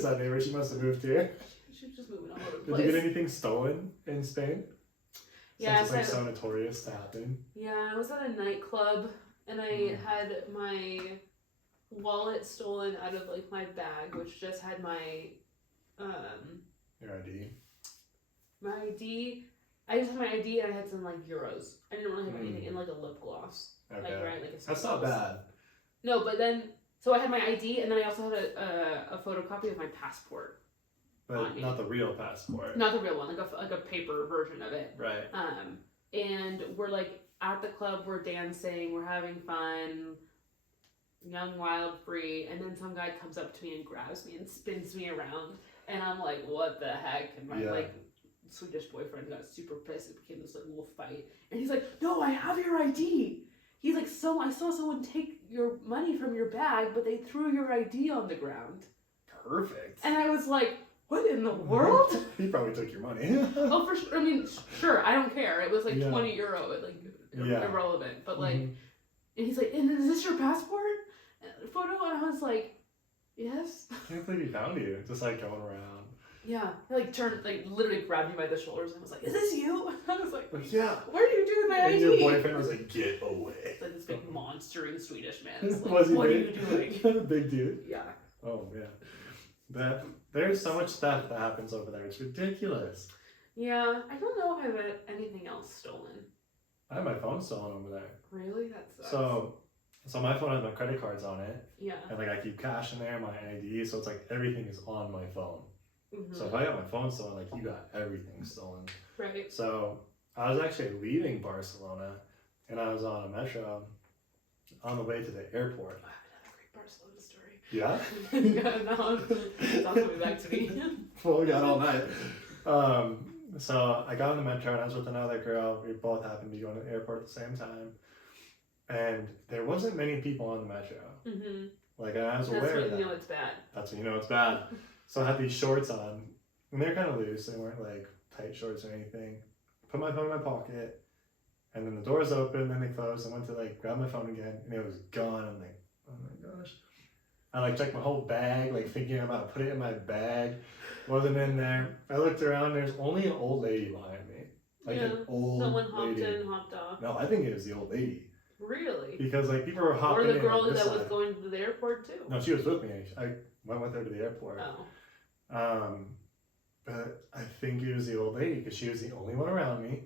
that neighbor. She must have moved here. She was just moving all over the place. Did you get anything stolen in Spain? Yeah, since it's like so notorious to happen. Yeah, I was at a nightclub and I had my wallet stolen out of like my bag, which just had my your ID. My ID. I just had my ID and I had some like euros. I didn't really have anything in like a lip gloss. Okay. Like right, like a that's not bad. No, but then so I had my ID and then I also had a photocopy of my passport. But not the real passport. Not the real one, like a paper version of it. Right. and we're like at the club, we're dancing, we're having fun, young, wild, free, and then some guy comes up to me and grabs me and spins me around, and I'm like, what the heck? And my like Swedish boyfriend got super pissed. It became this like little fight, and he's like, no, I have your ID. He's like, so I saw someone take your money from your bag, but they threw your ID on the ground. Perfect. And I was like, what in the world? He probably took your money. Oh, for sure. I mean, sure, I don't care. It was like €20, like irrelevant. But like, and he's like, and is this your passport photo? And I was like, yes. I can't believe he found you, just like going around. Yeah, he like turned, like literally grabbed me by the shoulders and was like, is this you? I was like, yeah. What are you doing with my ID? And your boyfriend was like, get away. Like this big monstering Swedish man. Like, was he what big? are you doing? Big dude. Yeah. Oh man. There's so much stuff that happens over there. It's ridiculous. Yeah, I don't know if I've had anything else stolen. I had my phone stolen over there. Really? That sucks. So my phone has my credit cards on it. Yeah. And like I keep cash in there, my ID, so it's like everything is on my phone. Mm-hmm. So if I got my phone stolen, like you got everything stolen. Right. So I was actually leaving Barcelona, and I was on a metro on the way to the airport. I have a great Barcelona story. Yeah? Yeah, no, it's all coming back to me. Well, we got all night. So I got on the metro, and I was with another girl. We both happened to be going to the airport at the same time. And there wasn't many people on the metro. Mm-hmm. Like, I was aware of that. That's when you know it's bad. That's when you know it's bad. So I had these shorts on, and they're kind of loose. They weren't like tight shorts or anything. Put my phone in my pocket, and then the doors open, then they closed. I went to like grab my phone again, and it was gone. I'm like, oh my gosh. I like checked my whole bag, like thinking about putting it in my bag. Wasn't in there. I looked around. There's only an old lady behind me, like an old someone hopped lady. in, hopped off. No, I think it was the old lady. Really? Because like people were hopping in. Or the girl that side. was going to the airport too. No, she was with me. I went with her to the airport. Oh. But I think it was the old lady because she was the only one around me,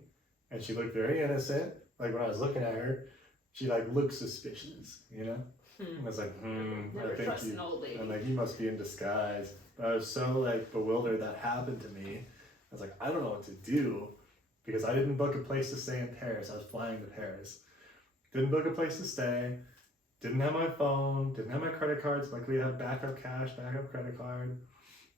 and she looked very innocent. Like when I was looking at her, she like looked suspicious, you know. And I was like, Never I think trust an old lady. I'm like, you must be in disguise. But I was so like bewildered that happened to me. I was like, I don't know what to do because I didn't book a place to stay in Paris. I was flying to Paris. Didn't book a place to stay. Didn't have my phone. Didn't have my credit cards. Luckily, I had backup cash, backup credit card.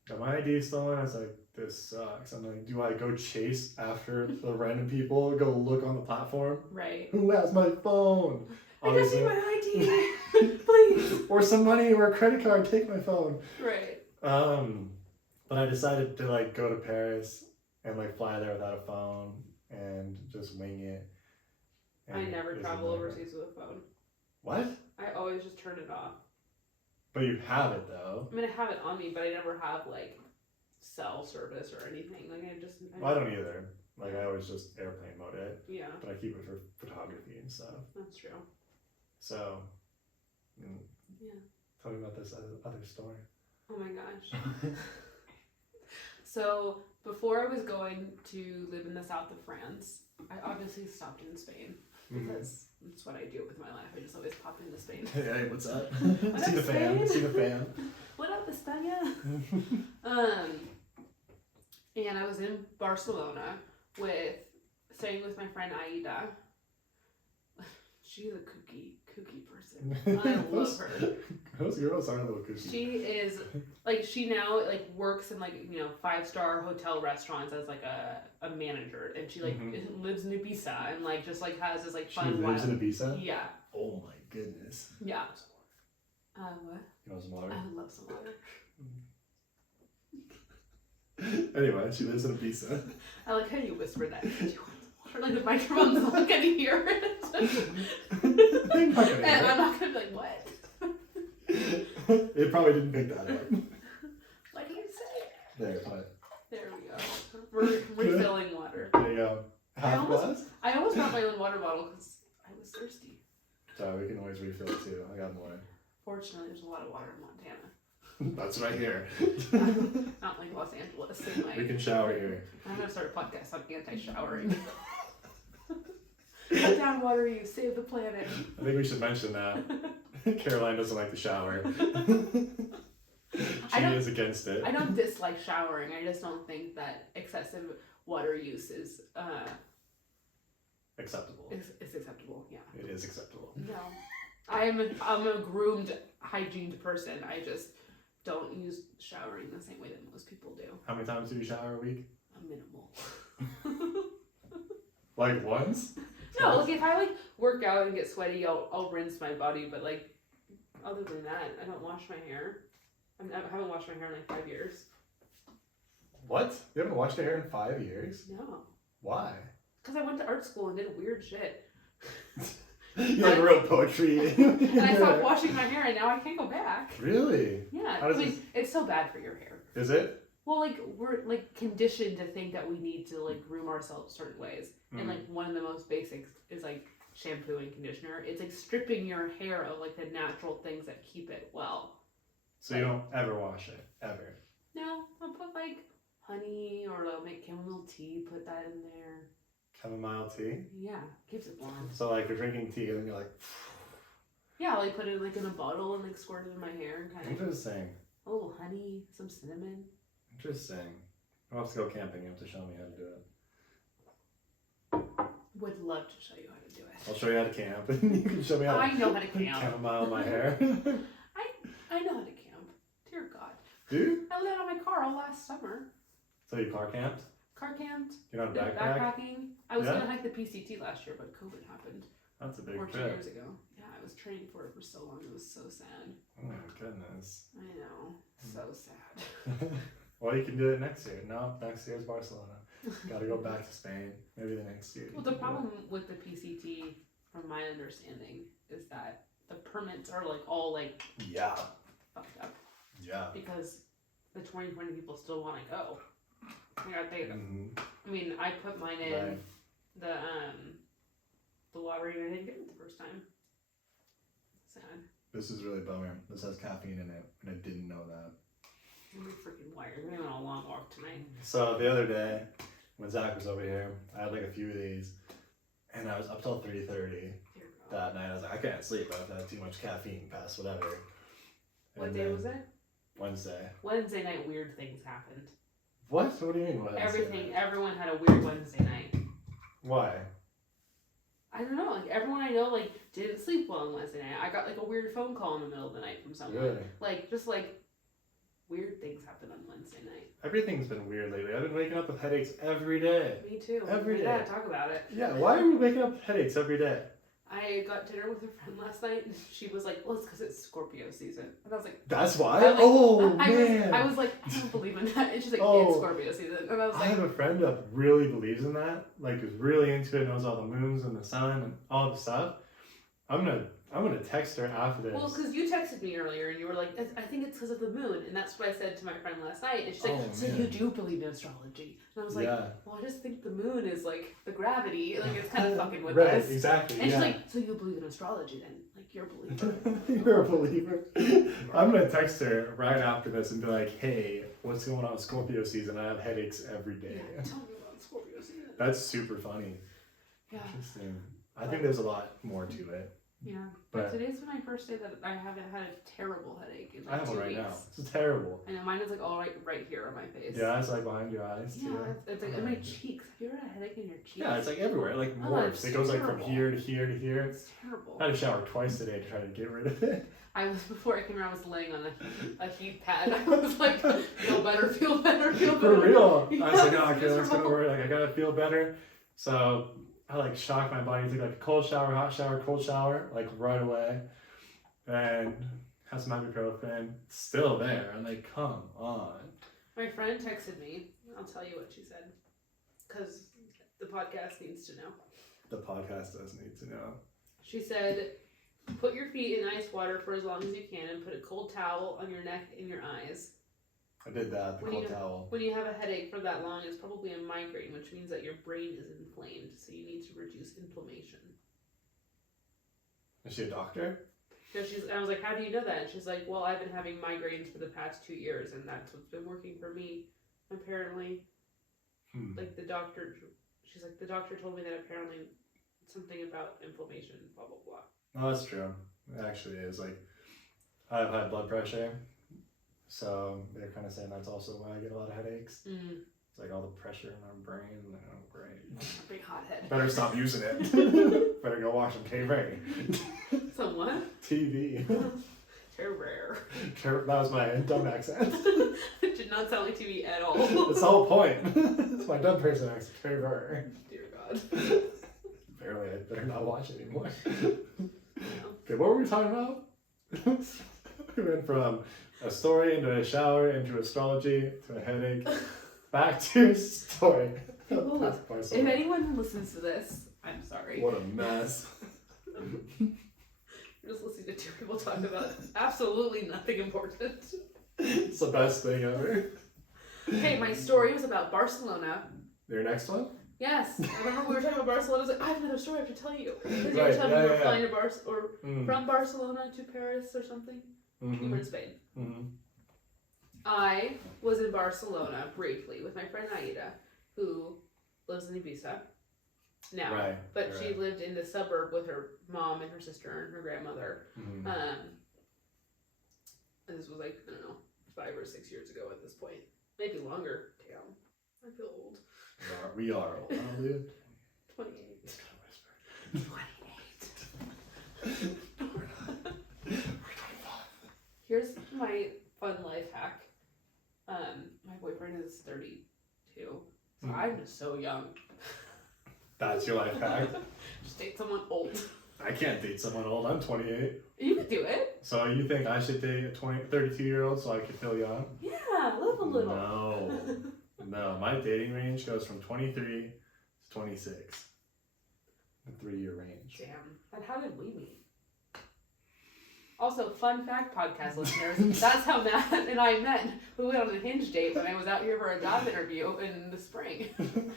Got my ID stolen. I was like, this sucks. I'm like, do I go chase after the random people? Go look on the platform? Right. Who has my phone? I just need my ID. Please. Or some money or a credit card. Take my phone. Right. But I decided to like go to Paris and like fly there without a phone and just wing it. I never travel overseas with a phone. What? I always just turn it off. But you have it though. I mean, I have it on me, but I never have like cell service or anything. Like I don't either. Like I always just airplane mode it. Yeah. But I keep it for photography and stuff. That's true. So. Yeah. Tell me about this other story. Oh my gosh. So before I was going to live in the south of France, I obviously stopped in Spain because that's what I do with my life. I just always pop into Spain. Hey, what's up? What See up, the fan. Spain? See the fan. What up, España? And I was in Barcelona staying with my friend Aida. She's a kooky person. I love her. Those girls are a little kooky. She is like, she now like works in like, 5-star hotel restaurants as like a manager, and she like lives in Ibiza and like just like has this like fun. She lives in Ibiza? Yeah. Oh my goodness. Yeah. What? You want some water? I would love some water. Anyway, she lives in Ibiza. I like how you whisper that. Do you want some water? Like the microphone's not gonna hear it. And I'm not gonna be like, what? It probably didn't pick that up. What do you say? There, fine. There we go. We're refilling water. There you go. Half glass? I almost brought my own water bottle because I was thirsty. So we can always refill it too. I got more. Fortunately, there's a lot of water in Montana. That's what I hear. Not like Los Angeles. Same way. We can shower here. I'm gonna start a podcast on anti-showering. Cut down water use, save the planet. I think we should mention that. Caroline doesn't like to shower. She is against it. I don't dislike showering. I just don't think that excessive water use is acceptable. It's acceptable, yeah. It is acceptable. No. I'm a groomed, hygiened person. I just don't use showering the same way that most people do. How many times do you shower a week? A minimal. Like once? No, like if I like work out and get sweaty, I'll rinse my body, but like other than that, I don't wash my hair. I haven't washed my hair in like 5 years. What? You haven't washed your hair in 5 years? No. Why? Because I went to art school and did weird shit. You like wrote poetry. And I stopped washing my hair and now I can't go back. Really? Yeah. It's so bad for your hair. Is it? Well, like we're like conditioned to think that we need to like groom ourselves certain ways. And like one of the most basics is like shampoo and conditioner. It's like stripping your hair of like the natural things that keep it well. So you don't ever wash it? Ever? No, I'll put like honey or I'll make chamomile tea, put that in there. Chamomile tea? Yeah, keeps it warm. So like you're drinking tea and then you're like... Yeah, I'll like put it like in a bottle and like squirt it in my hair and kind of... Interesting. A little honey, some cinnamon. Interesting. I'll have to go camping. You have to show me how to do it. Would love to show you how to do it. I'll show you how to camp. You can show me how to... I know how to camp. Chamomile my hair. I know how to camp. Dear God. Do you? I lived out of my car all last summer. So you car camped? Car camped. You're not Did backpack? backpacking. I was gonna hike the PCT last year, but COVID happened. That's a big 2 trip. years ago. Yeah, I was training for it for so long. It was so sad. Oh my goodness. I know. So sad. Well, you can do it next year. No, next year's Barcelona. Gotta go back to Spain. Maybe the next year. Well, the problem with the PCT, from my understanding, is that the permits are like all like fucked up. Yeah. Because the 2020 people still want to go. I gotta take them. I mean, I put mine in the lottery and I didn't get it the first time. Sad. This is really bummer. This has caffeine in it, and I didn't know that. I'm freaking wired. We're going on a long walk tonight. So the other day, when Zach was over here, I had like a few of these, and I was up till 3:30 that night. I was like, I can't sleep. I've had too much caffeine past whatever. What day was it? Wednesday. Wednesday night, weird things happened. What? What do you mean Wednesday? Everyone had a weird Wednesday night. Why? I don't know. Like everyone I know, like didn't sleep well on Wednesday night. I got like a weird phone call in the middle of the night from someone. Really? Like just like weird things happen on Wednesday night. Everything's been weird lately. I've been waking up with headaches every day. Me too. Every day. We gotta talk about it. Yeah. Why are we waking up with headaches every day? I got dinner with a friend last night, and she was like, "Well, it's because it's Scorpio season," and I was like, "That's why." Like, man! I was like, I don't believe in that. And she's like, "It's Scorpio season," and I was like, I have a friend that really believes in that. Like, is really into it, knows all the moons and the sun and all the stuff. I'm gonna text her after this. Well, because you texted me earlier and you were like, I think it's because of the moon, and that's what I said to my friend last night. And she's like, so you do believe in astrology? And I was like, well, I just think the moon is like the gravity, like it's kind of fucking with us. Right, exactly. And she's like, so you believe in astrology then? Like you're a believer. You're a believer. I'm gonna text her right after this and be like, hey, what's going on with Scorpio season? I have headaches every day. Yeah, tell me about Scorpio season. That's super funny. Yeah. Interesting. I think there's a lot more to it. Yeah, but today's my first day that I haven't had a terrible headache in like I have 2 one right weeks. now. It's terrible. I know mine is like all right here on my face. Yeah, it's like behind your eyes too. Yeah, it's like in my cheeks. Have you ever had a headache in your cheeks? Yeah, it's like everywhere. It like morphs. It goes like from here to here to here. It's terrible. I had to shower twice today to try to get rid of it. Before I came here, I was laying on a heat pad. I was like, feel better, feel better, feel better. For real. Yeah, I was like, oh, okay, that's gonna work. Like, I gotta feel better. So I like shocked my body. Took like a cold shower, hot shower, cold shower, like right away. And had some ibuprofen. Still there. I'm like, come on. My friend texted me. I'll tell you what she said. Because the podcast needs to know. The podcast does need to know. She said, put your feet in ice water for as long as you can and put a cold towel on your neck and your eyes. I did that, the cold towel. When you have a headache for that long, it's probably a migraine, which means that your brain is inflamed, so you need to reduce inflammation. Is she a doctor? So I was like, how do you know that? And she's like, well, I've been having migraines for the past 2 years, and that's what's been working for me, apparently. Like the doctor told me that apparently something about inflammation, blah, blah, blah. Oh, that's true. It actually is. Like, I have high blood pressure. So they're kind of saying that's also why I get a lot of headaches. It's like all the pressure in our brain. Oh, great. Big hothead. Better stop using it. Better go watch some TV. Some what? TV. Terror. That was my dumb accent. It did not sound like TV at all. That's the whole point. It's my dumb person accent. Terror. Dear God. Apparently, I better not watch it anymore. Okay, what were we talking about? We went from a story into a shower into astrology to a headache back to a story. If anyone listens to this, I'm sorry. What a mess. You're just listening to two people talk about absolutely nothing important. It's the best thing ever. Hey, my story was about Barcelona. Your next one? Yes. I remember we were talking about Barcelona. I was like, I have another story I have to tell you. Because you were Right, telling me you were flying to from Barcelona to Paris or something. Mm-hmm. You were in Spain. Mm-hmm. I was in Barcelona briefly with my friend Aida, who lives in Ibiza now. Right. But she lived in the suburb with her mom and her sister and her grandmother. Mm-hmm. And this was like, I don't know, 5 or 6 years ago at this point. Maybe longer. Damn. I feel old. We are old. 28. 28. We're 25. Here's my fun life hack. My boyfriend is 32, so I'm just so young. That's your life hack? Just date someone old. I can't date someone old. I'm 28. You could do it. So you think I should date a 32-year-old so I can feel young? Yeah, live a little. No. My dating range goes from 23 to 26. A 3-year range. Damn. And how did we meet? Also, fun fact, podcast listeners, that's how Matt and I met. We went on a Hinge date when I was out here for a job interview in the spring. And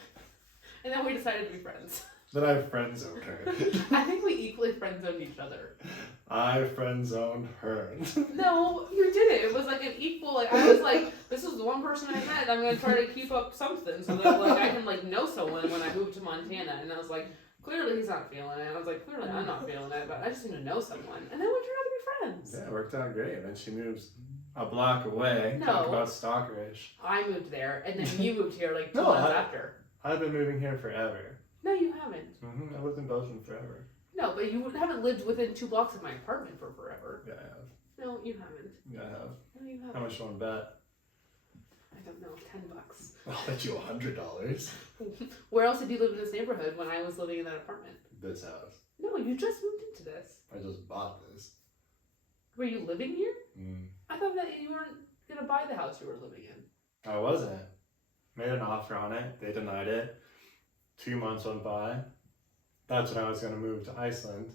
then we decided to be friends. Then I friend-zoned her. I think we equally friend-zoned each other. I friend-zoned her. No, you did it. It was like an equal, like, I was like, this is the one person I met. I'm going to try to keep up something so that, like, I can, like, know someone when I moved to Montana. And I was like, clearly he's not feeling it. I was like, clearly I'm not feeling it, but I just need to know someone. And then we turned out to be friends. Yeah, it worked out great. And then she moves a block away. No. Talk about stalkerish. I moved there, and then you moved here, like, 2 months after. I've been moving here forever. No, you haven't. Mm-hmm. I lived in Belgium forever. No, but you haven't lived within 2 blocks of my apartment for forever. Yeah, I have. No, you haven't. Yeah, I have. No, you haven't. How much you want to bet? I don't know, $10. I'll bet you $100. Where else did you live in this neighborhood when I was living in that apartment? This house. No, you just moved into this. I just bought this. Were you living here? Mm. I thought that you weren't going to buy the house you were living in. I wasn't. Made an offer on it. They denied it. 2 months went by. That's when I was going to move to Iceland.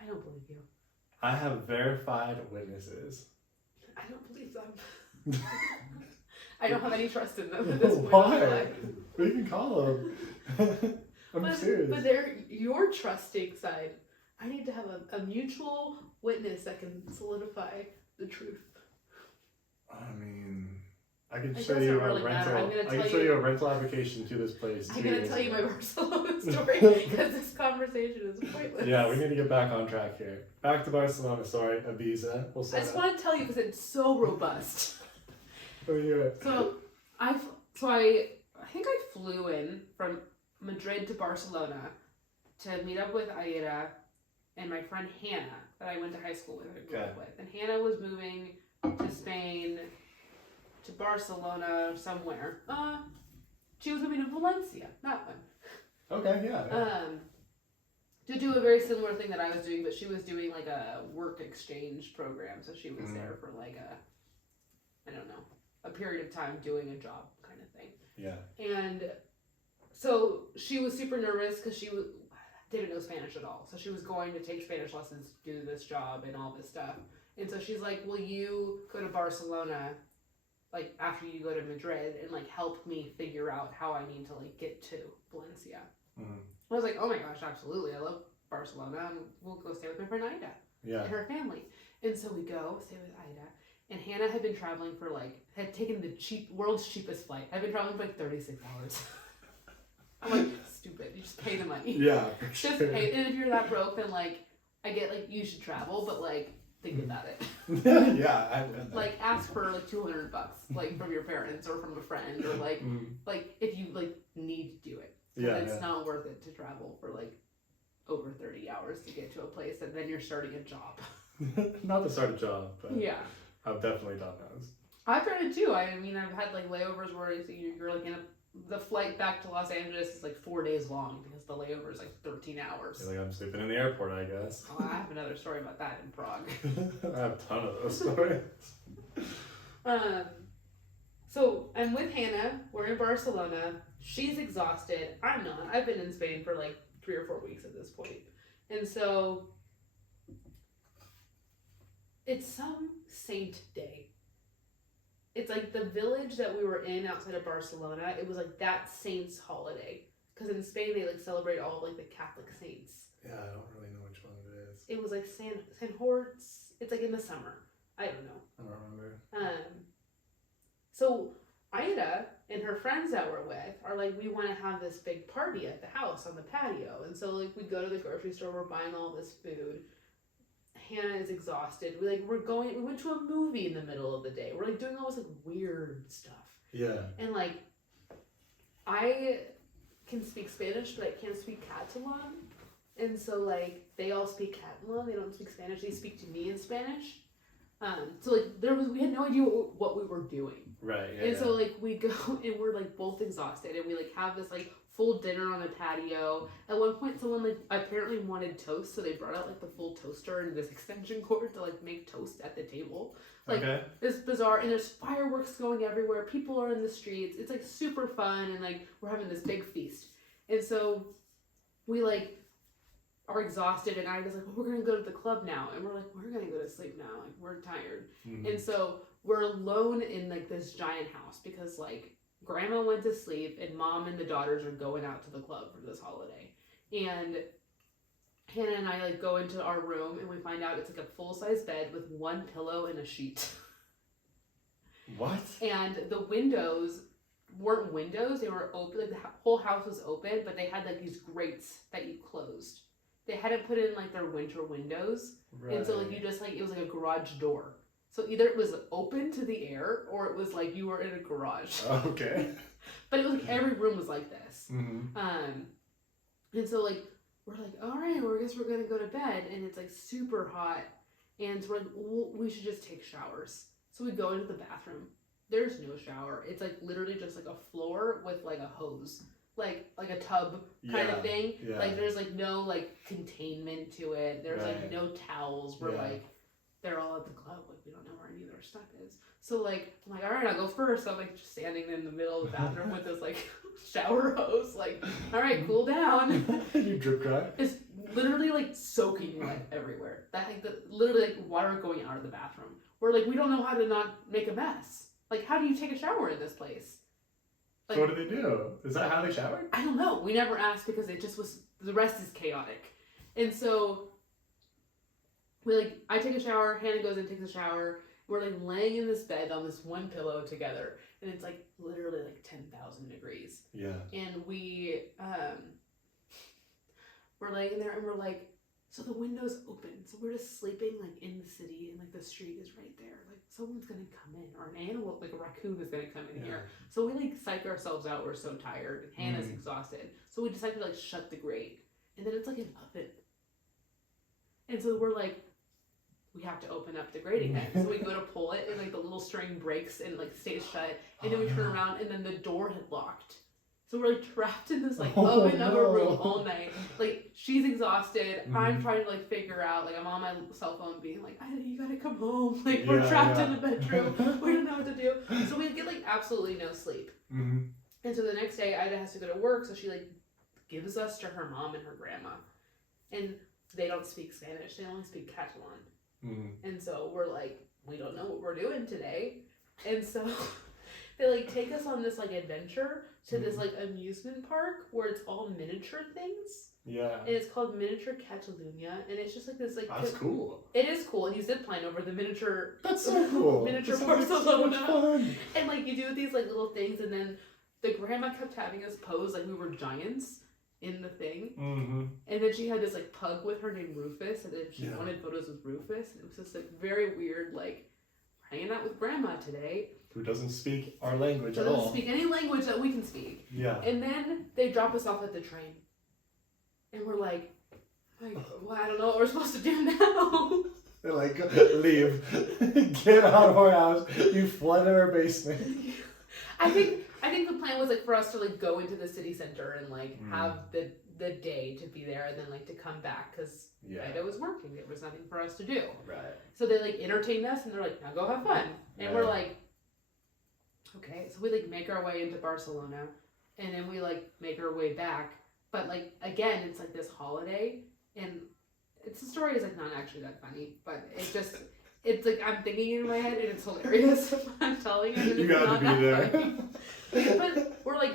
I don't believe you. I have verified witnesses. I don't believe them. I don't have any trust in them at this point. Why? We can call them. I'm serious. But they're your trusting side. I need to have a mutual witness that can solidify the truth. I mean, I can It show you doesn't really a matter. rental. I can show you a rental application to this place. I'm going to tell you my Barcelona story because this conversation is pointless. Yeah, we need to get back on track here. Back to Barcelona, sorry, Ibiza. I just want to tell you because it's so robust. So I think I flew in from Madrid to Barcelona to meet up with Aida and my friend Hannah that I went to high school with. And Hannah was moving to Spain, to Barcelona or somewhere. She was moving to Valencia, that one. Okay, yeah. To do a very similar thing that I was doing, but she was doing like a work exchange program, so she was there for like a period of time doing a job kind of thing. Yeah. And so she was super nervous because she didn't know Spanish at all. So she was going to take Spanish lessons, do this job and all this stuff. And so she's like, will you go to Barcelona like after you go to Madrid and like help me figure out how I need to like get to Valencia? Mm-hmm. I was like, oh my gosh, absolutely. I love Barcelona. And we'll go stay with my friend Aida and her family. And so we go stay with Aida. And Hannah had been traveling for had taken the world's cheapest flight. I've been traveling for like 36 hours. I'm like, stupid. You just pay the money. Yeah. Just pay. And if you're that broke, then like, I get like, you should travel, but like, think about it. Yeah, I've done that. Like, ask for like $200, like from your parents or from a friend, or like if you like need to do it. Yeah, it's not worth it to travel for like over 30 hours to get to a place, and then you're starting a job. Not to start a job, but yeah, I've definitely done those. I've tried it too. I mean, I've had like layovers where you're like the flight back to Los Angeles is like 4 days long because the layover is like 13 hours. You're like, I'm sleeping in the airport, I guess. Oh, I have another story about that in Prague. I have a ton of those stories. So I'm with Hannah. We're in Barcelona. She's exhausted. I'm not. I've been in Spain for like 3 or 4 weeks at this point. And so it's some saint day. It's like the village that we were in outside of Barcelona. It was like that saint's holiday. Because in Spain, they like celebrate all like the Catholic saints. Yeah, I don't really know which one it is. It was like San Hort's. It's like in the summer. I don't know. I don't remember. So Ida and her friends that we're with are like, we want to have this big party at the house on the patio. And so like we go to the grocery store, we're buying all this food. Hannah is exhausted. We went to a movie in the middle of the day. We're like doing all this like weird stuff. Yeah. And like I can speak Spanish, but I can't speak Catalan. And so like they all speak Catalan, they don't speak Spanish, they speak to me in Spanish. So like we had no idea what we were doing. Right. Yeah. And so like we go and we're like both exhausted, and we like have this like full dinner on the patio. At one point, someone like apparently wanted toast, so they brought out like the full toaster and this extension cord to like make toast at the table. Like it's bizarre, and there's fireworks going everywhere. People are in the streets. It's like super fun, and like we're having this big feast. And so we like are exhausted, and I was like, well, we're gonna go to the club now, and we're like, we're gonna go to sleep now, like we're tired. And so we're alone in like this giant house because like grandma went to sleep and mom and the daughters are going out to the club for this holiday. And Hannah and I like go into our room, and we find out it's like a full-size bed with one pillow and a sheet. What? And the windows weren't windows, they were open, like the whole house was open, but they had like these grates that you closed. They hadn't put in like their winter windows. Right. And so like you just like, it was like a garage door. So either it was open to the air, or it was like you were in a garage. Okay. But it was like every room was like this. And so like we're like, all right, well, I guess we're gonna go to bed, and it's like super hot, and we're like, well, we should just take showers. So we go into the bathroom. There's no shower. It's like literally just like a floor with like a hose. Like a tub kind of thing. Yeah. Like there's like no like containment to it. There's like no towels. We're like, they're all at the club. Like we don't know where any of their stuff is. So like I'm like, all right, I'll go first. So I'm like just standing in the middle of the bathroom with this like shower hose. Like, all right, cool down. You drip dry. It's literally like soaking wet everywhere. That like literally like water going out of the bathroom. We're like, we don't know how to not make a mess. Like, how do you take a shower in this place? Like, so what do they do? Is that how they showered? I don't know. We never asked because it just was, the rest is chaotic. And so we like, I take a shower, Hannah goes and takes a shower. We're like laying in this bed on this one pillow together, and it's like literally like 10,000 degrees. Yeah. And we're laying there, and we're like, so the window's open, so we're just sleeping like in the city, and like the street is right there. Like someone's gonna come in, or an animal, like a raccoon is gonna come in here. So we like psych ourselves out. We're so tired. Hannah's exhausted, so we decide to like shut the grate, and then it's like an oven, and so we're like, we have to open up the grate again. So we go to pull it, and like the little string breaks and like stays shut, and then we turn around, and then the door had locked. So we're like trapped in this like oven of a room all night. Like she's exhausted. I'm trying to like figure out, like I'm on my cell phone being like, you gotta come home. Like we're trapped in the bedroom. We don't know what to do. So we get like absolutely no sleep. And so the next day Ida has to go to work. So she like gives us to her mom and her grandma. And they don't speak Spanish. They only speak Catalan. And so we're like, we don't know what we're doing today. And so they like take us on this like adventure to this like amusement park where it's all miniature things. Yeah. And it's called Miniature Catalunya, and it's just like this like. That's cool. It is cool, and you zip line over the miniature. That's so cool. Miniature Barcelona. So and like you do these like little things, and then the grandma kept having us pose like we were giants in the thing. Mm-hmm. And then she had this like pug with her named Rufus, and then she wanted photos with Rufus, and it was just like very weird, like hanging out with grandma today. Who doesn't speak our language at all. Doesn't speak any language that we can speak. Yeah. And then they drop us off at the train. And we're like well, I don't know what we're supposed to do now. They're like, leave. Get out of our house. You flooded our basement. I think the plan was like for us to like go into the city center and like have the day to be there and then like to come back because Ida was working. There was nothing for us to do. Right. So they like entertained us and they're like, now go have fun. And we're like, okay. So we like make our way into Barcelona and then we like make our way back. But like again, it's like this holiday and the story is like not actually that funny, but it's like I'm thinking in my head and it's hilarious. I'm telling it and you it's got not to be there. Funny. But we're like,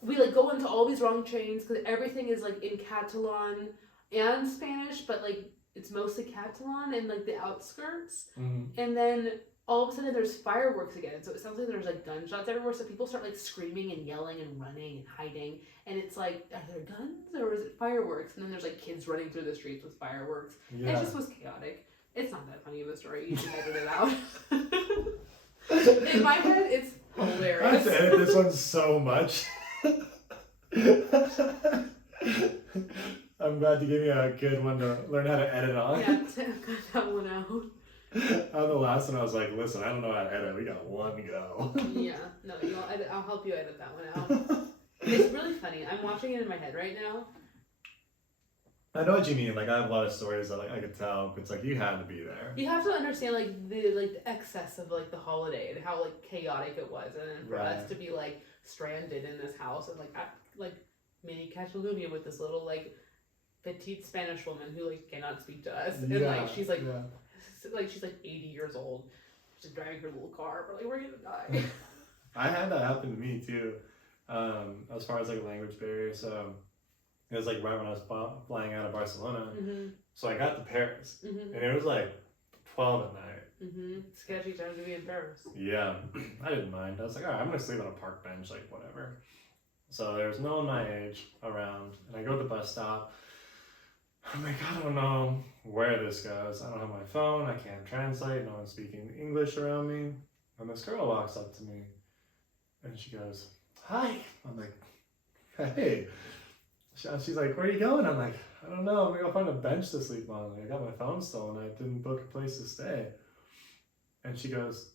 we like go into all these wrong trains because everything is like in Catalan and Spanish, but like it's mostly Catalan and like the outskirts. Mm-hmm. And then all of a sudden there's fireworks again. So it sounds like there's like gunshots everywhere. So people start like screaming and yelling and running and hiding. And it's like, are there guns or is it fireworks? And then there's like kids running through the streets with fireworks. Yeah. It just was chaotic. It's not that funny of a story. You can edit it out. In my head, it's hilarious. I have to edit this one so much. I'm glad you gave me a good one to learn how to edit on. Yeah, got that one out. On the last one, I was like, listen, I don't know how to edit. We got one go. Yeah, no, I'll help you edit that one out. It's really funny. I'm watching it in my head right now. I know what you mean. Like, I have a lot of stories that like I could tell. It's like you had to be there. You have to understand like the excess of like the holiday and how like chaotic it was, and then for us to be like stranded in this house and like mini Catalonia with this little like petite Spanish woman who like cannot speak to us, and like she's like she's like 80 years old, she's driving her little car. We're like, we're gonna die. I had that happen to me too, as far as like a language barrier. So it was like right when I was flying out of Barcelona. Mm-hmm. So I got to Paris, and it was like 12 at night. Mm-hmm. Sketchy time to be in Paris. Yeah, I didn't mind. I was like, all right, I'm gonna sleep on a park bench, like whatever. So there's no one my age around, and I go to the bus stop. I'm like, I don't know where this goes. I don't have my phone. I can't translate. No one's speaking English around me. And this girl walks up to me, and she goes, "Hi." I'm like, "Hey." She's like, "Where are you going?" I'm like, "I don't know. I'm gonna go find a bench to sleep on. I got my phone stolen. I didn't book a place to stay." And she goes,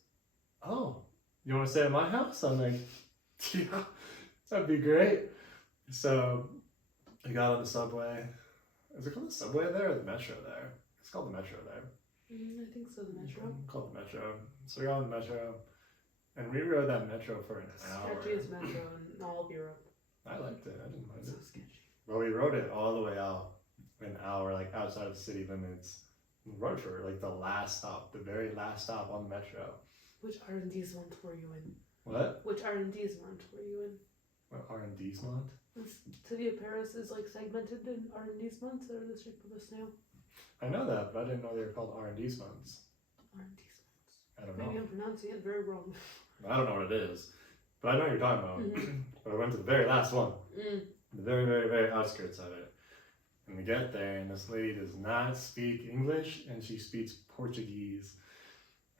"Oh, you want to stay at my house?" I'm like, "Yeah, that'd be great." So I got on the subway. Is it called the subway there or the metro there? It's called the metro there. I think so, the metro. Called the metro. So we got on the metro, and we rode that metro for an hour. Sketchiest metro in all of Europe. I liked it. I didn't mind it. So sketchy. But we rode it all the way out, an hour, like outside of the city limits. We rode for like the last stop, the very last stop on the metro. Which arrondissement were you in? What? Which arrondissement were you in? What arrondissement? The city of Paris is like segmented in arrondissements that are the shape of a snail. I know that, but I didn't know they were called arrondissements. Arrondissements. I don't know. Maybe I'm pronouncing it very wrong. I don't know what it is, but I know what you're talking about. Mm-hmm. But I went to the very last one. The very, very, very outskirts of it. And we get there, and this lady does not speak English, and she speaks Portuguese.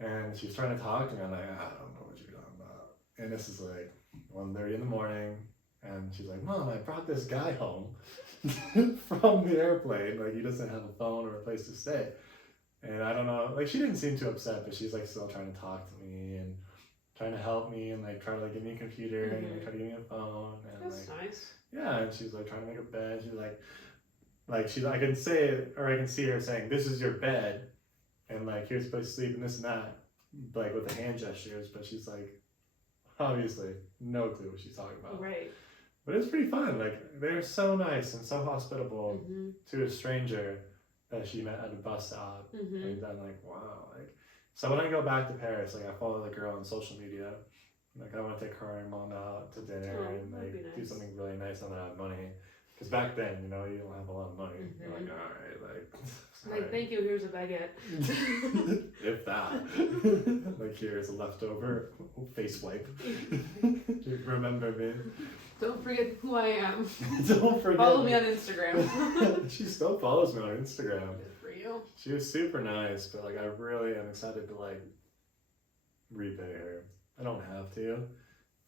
And she's trying to talk to me. I'm like, I don't know what you're talking about. And this is like 1:30 in the morning. And she's like, "Mom, I brought this guy home from the airplane. Like, he doesn't have a phone or a place to stay." And I don't know, like, she didn't seem too upset, but she's like still trying to talk to me and trying to help me and like try to like give me a computer and like try to give me a phone. And that's like, nice. Yeah, and she's like trying to make a bed. She's like I can say it, or I can see her saying, "This is your bed," and like, "Here's a place to sleep," and this and that, like with the hand gestures. But she's like, obviously, no clue what she's talking about. Right. But it's pretty fun. Like, they're so nice and so hospitable to a stranger that she met at a bus stop. And I'm like, wow. Like, so when I go back to Paris, like, I follow the girl on social media. Like, I want to take her and mom out to dinner and like nice. Do something really nice. And I have money. Because back then, you know, you don't have a lot of money. You're like, all right, like, thank you, here's a baguette. If that. Like, here's a leftover face wipe. Remember me. Don't forget who I am. Don't forget. Follow me on Instagram. She still follows me on Instagram. Good for you. She was super nice, but like I really am excited to like repay her. I don't have to,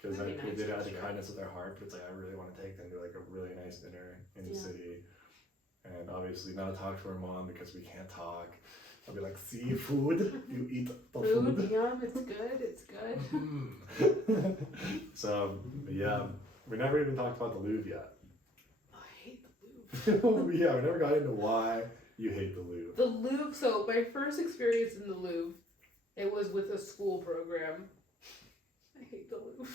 because like they did it out of the kindness of their heart, but it's like I really want to take them to like a really nice dinner in the city. And obviously not talk to her mom because we can't talk. I'll be like, seafood, you eat the food. Yum, it's good, it's good. So, yeah, we never even talked about the Louvre yet. I hate the Louvre. Yeah, we never got into why you hate the Louvre. The Louvre, so my first experience in the Louvre, it was with a school program. I hate the Louvre.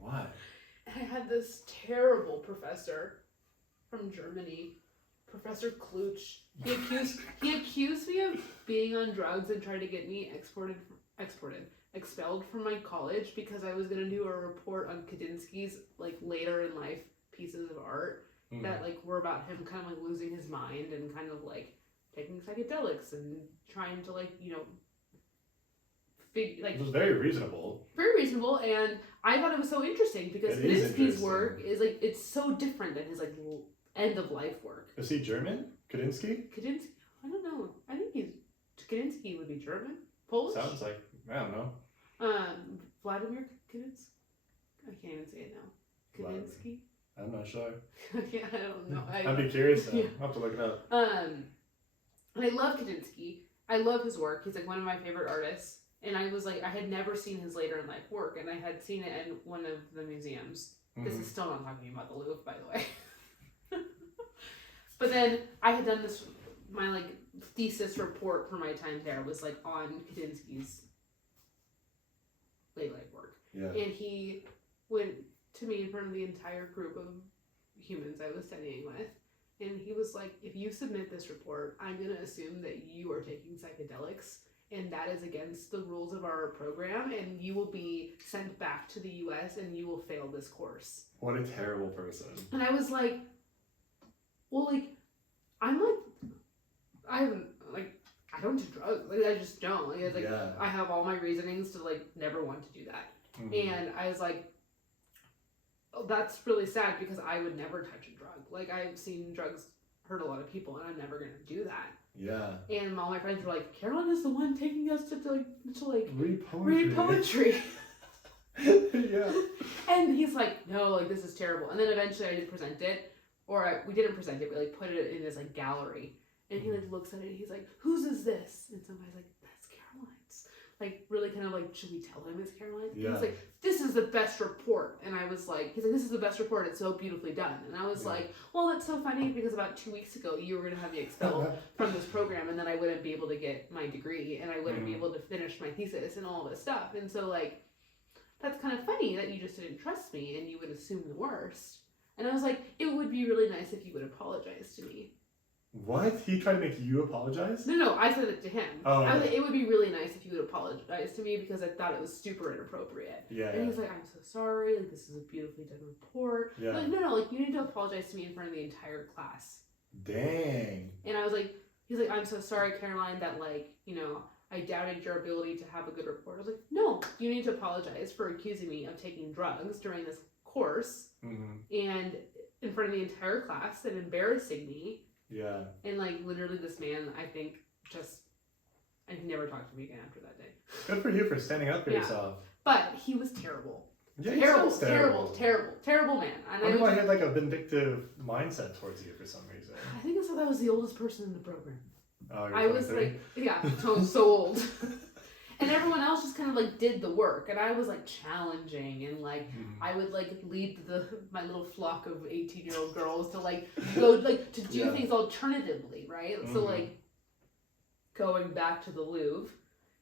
Why? I had this terrible professor from Germany, Professor Klutsch. He accused me of being on drugs and tried to get me expelled from my college because I was going to do a report on Kandinsky's like later in life pieces of art that like were about him kind of like losing his mind and kind of like taking psychedelics and trying to like, you know, it was very reasonable. Very reasonable, and I thought it was so interesting because Kandinsky's work is like, it's so different than his like end of life work. Is he German? Kandinsky? Kandinsky? I don't know. I think Kandinsky would be German? Polish? Sounds like, I don't know. Vladimir Kandinsky? I can't even say it now. Kandinsky? I'm not sure. Yeah, I don't know. I'd be curious though. I'll have to look it up. And I love Kandinsky. I love his work. He's like one of my favorite artists. And I was like, I had never seen his later in life work, and I had seen it in one of the museums. This is still not talking about the Louvre, by the way. But then I had done this, my like thesis report for my time there was like on Kandinsky's late life work. Yeah. And he went to me in front of the entire group of humans I was studying with. And he was like, if you submit this report, I'm going to assume that you are taking psychedelics. And that is against the rules of our program, and you will be sent back to the U.S. and you will fail this course. What a terrible person. And I was like, well, like, I don't do drugs. Like, I just don't. Like, I have all my reasonings to, like, never want to do that. And I was like, oh, that's really sad because I would never touch a drug. Like, I've seen drugs hurt a lot of people, and I'm never going to do that. Yeah. And all my friends were like, Caroline is the one taking us to read poetry. Yeah. And he's like, no, like, this is terrible. And then eventually I did present it, or we didn't present it, we like put it in this like gallery. And he like looks at it and he's like, whose is this? And somebody's like, that's Caroline's. Like, really kind of like, should we tell him it's Caroline's? Yeah. He's like, this is the best report. And I was like, he's like, this is the best report. It's so beautifully done. And I was like, well, that's so funny because about 2 weeks ago, you were going to have me expelled from this program. And then I wouldn't be able to get my degree and I wouldn't be able to finish my thesis and all this stuff. And so like, that's kind of funny that you just didn't trust me and you would assume the worst. And I was like, it would be really nice if you would apologize to me. What? He tried to make you apologize? No, I said it to him. Oh, okay. I was like, it would be really nice if you would apologize to me because I thought it was super inappropriate. Yeah. And he's like, I'm so sorry. Like, this is a beautifully done report. Yeah. Like, no, like, you need to apologize to me in front of the entire class. Dang. And I was like, he's like, I'm so sorry, Caroline, that, like, you know, I doubted your ability to have a good report. I was like, no, you need to apologize for accusing me of taking drugs during this course and in front of the entire class and embarrassing me. Yeah. And like literally this man, I think, just I never talked to me again after that day. Good for you for standing up for yourself. But he was terrible. Yeah, terrible man. And I wonder why he had like a vindictive mindset towards you for some reason. I think it's that I was the oldest person in the program. Oh, I was like, yeah, so old. And everyone else just kind of like did the work, and I was like challenging, and like I would like lead my little flock of 18-year-old girls to like go like to do things alternatively, right? So like going back to the Louvre,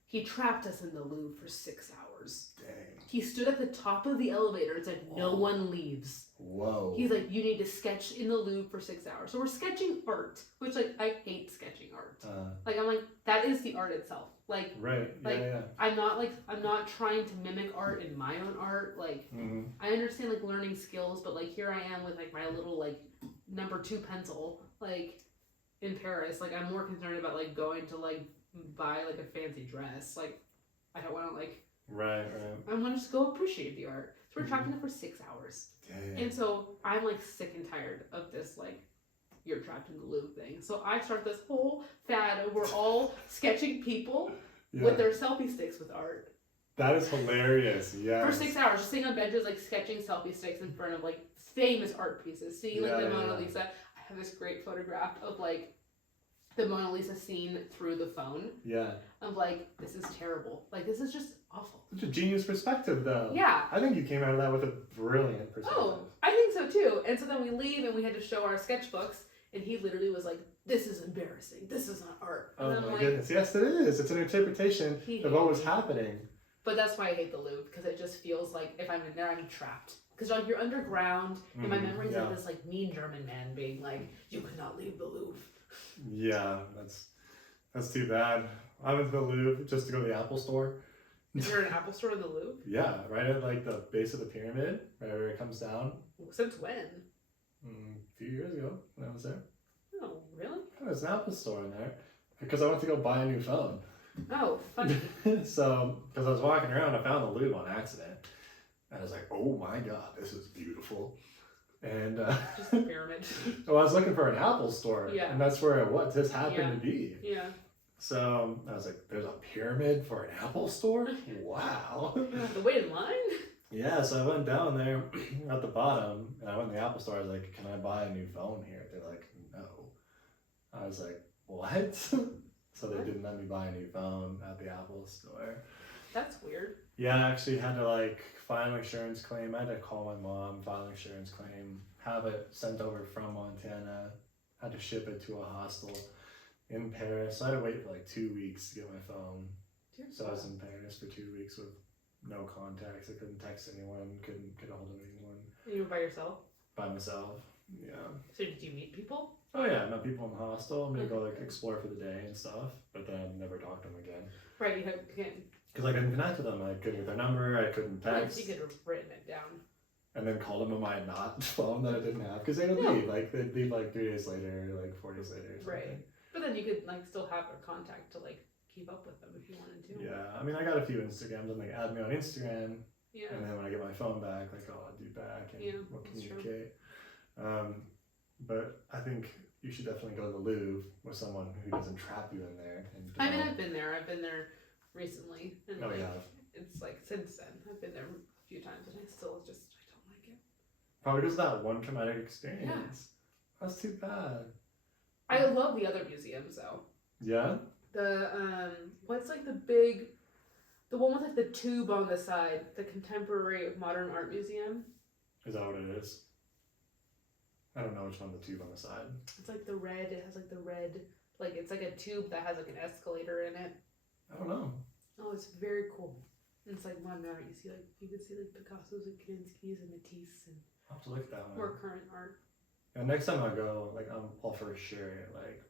he trapped us in the Louvre for 6 hours. Dang. He stood at the top of the elevator and said, no one leaves. Whoa. He's like, you need to sketch in the Louvre for 6 hours. So we're sketching art, which like I hate sketching art. Like I'm like, that is the art itself. Like right. Like yeah. I'm not trying to mimic art in my own art. Like I understand like learning skills, but like here I am with like my little like number 2 pencil, like in Paris. Like I'm more concerned about like going to like buy like a fancy dress. Like I don't want to like right. I want to just go appreciate the art. So we're trapped in it for 6 hours. Yeah. And so I'm like sick and tired of this like you're trapped in the Louvre thing. So I start this whole fad of we're all sketching people with their selfie sticks with art. That is hilarious. Yeah. For 6 hours, just sitting on benches like sketching selfie sticks in front of like famous art pieces. Seeing like the Mona Lisa. I have this great photograph of like the Mona Lisa seen through the phone. Yeah. Of like, this is terrible. Like this is just awful. Such a genius perspective though. Yeah. I think you came out of that with a brilliant perspective. Oh, I think so too. And so then we leave and we had to show our sketchbooks and he literally was like, this is embarrassing. This is not art. And oh I'm my like, goodness. Yes, it is. It's an interpretation of what was happening. But that's why I hate the Louvre, because it just feels like if I'm in there, I'm trapped. Because like you're underground, and my memories of this like mean German man being like, "You could not leave the Louvre." Yeah, that's too bad. I went to the Louvre just to go to the Apple Store. Is there an Apple Store in the Louvre? Yeah, right at like the base of the pyramid, right where it comes down. Since when? A few years ago when I was there. Oh, really? There's an Apple Store in there because I went to go buy a new phone. Oh, funny. So, because I was walking around, I found the Louvre on accident. And I was like, oh my god, this is beautiful. And just the pyramid. well, I was looking for an Apple Store. Yeah. And that's where this happened to be. Yeah. So I was like, there's a pyramid for an Apple Store? Wow. The wait in line? Yeah, so I went down there at the bottom and I went to the Apple Store. I was like, can I buy a new phone here? They're like, no. I was like, what? So they didn't let me buy a new phone at the Apple Store. That's weird. Yeah, I actually had to like file an insurance claim. I had to call my mom, file an insurance claim, have it sent over from Montana, had to ship it to a hostel in Paris. So I had to wait for like 2 weeks to get my phone. So I was in Paris for 2 weeks with no contacts. I couldn't text anyone, couldn't get a hold of anyone. You were by yourself? By myself, yeah. So did you meet people? Oh yeah, I met people in the hostel. I'm gonna go like explore for the day and stuff, but then I never talked to them again. Right, you can't. Because I couldn't connect with them. I couldn't get their number. I couldn't text. You could have written it down. And then called them on my not phone that I didn't have because they would leave. Like they'd leave like 3 days later, like 4 days later. Or something. Right. But then you could like still have a contact to like keep up with them if you wanted to. Yeah, I mean I got a few Instagrams and like add me on Instagram. Yeah. And then when I get my phone back, like I'll add you back and we'll communicate. But I think you should definitely go to the Louvre with someone who doesn't trap you in there. And I mean, I've been there. I've been there recently. And oh, like, yeah. It's like since then. I've been there a few times and I still just, I don't like it. Probably because of that one traumatic experience. Yeah. That's too bad. I love the other museums though. Yeah? The, what's like the one with like the tube on the side, the Contemporary Modern Art Museum. Is that what it is? I don't know which one the tube on the side. It's like the red, it has like the red, like it's like a tube that has like an escalator in it. I don't know. Oh, it's very cool. And it's like modern art. You can see like Picasso's and Kandinsky's and Matisse and I'll have to look at that one. more current art. And next time I go, like I'll for sure like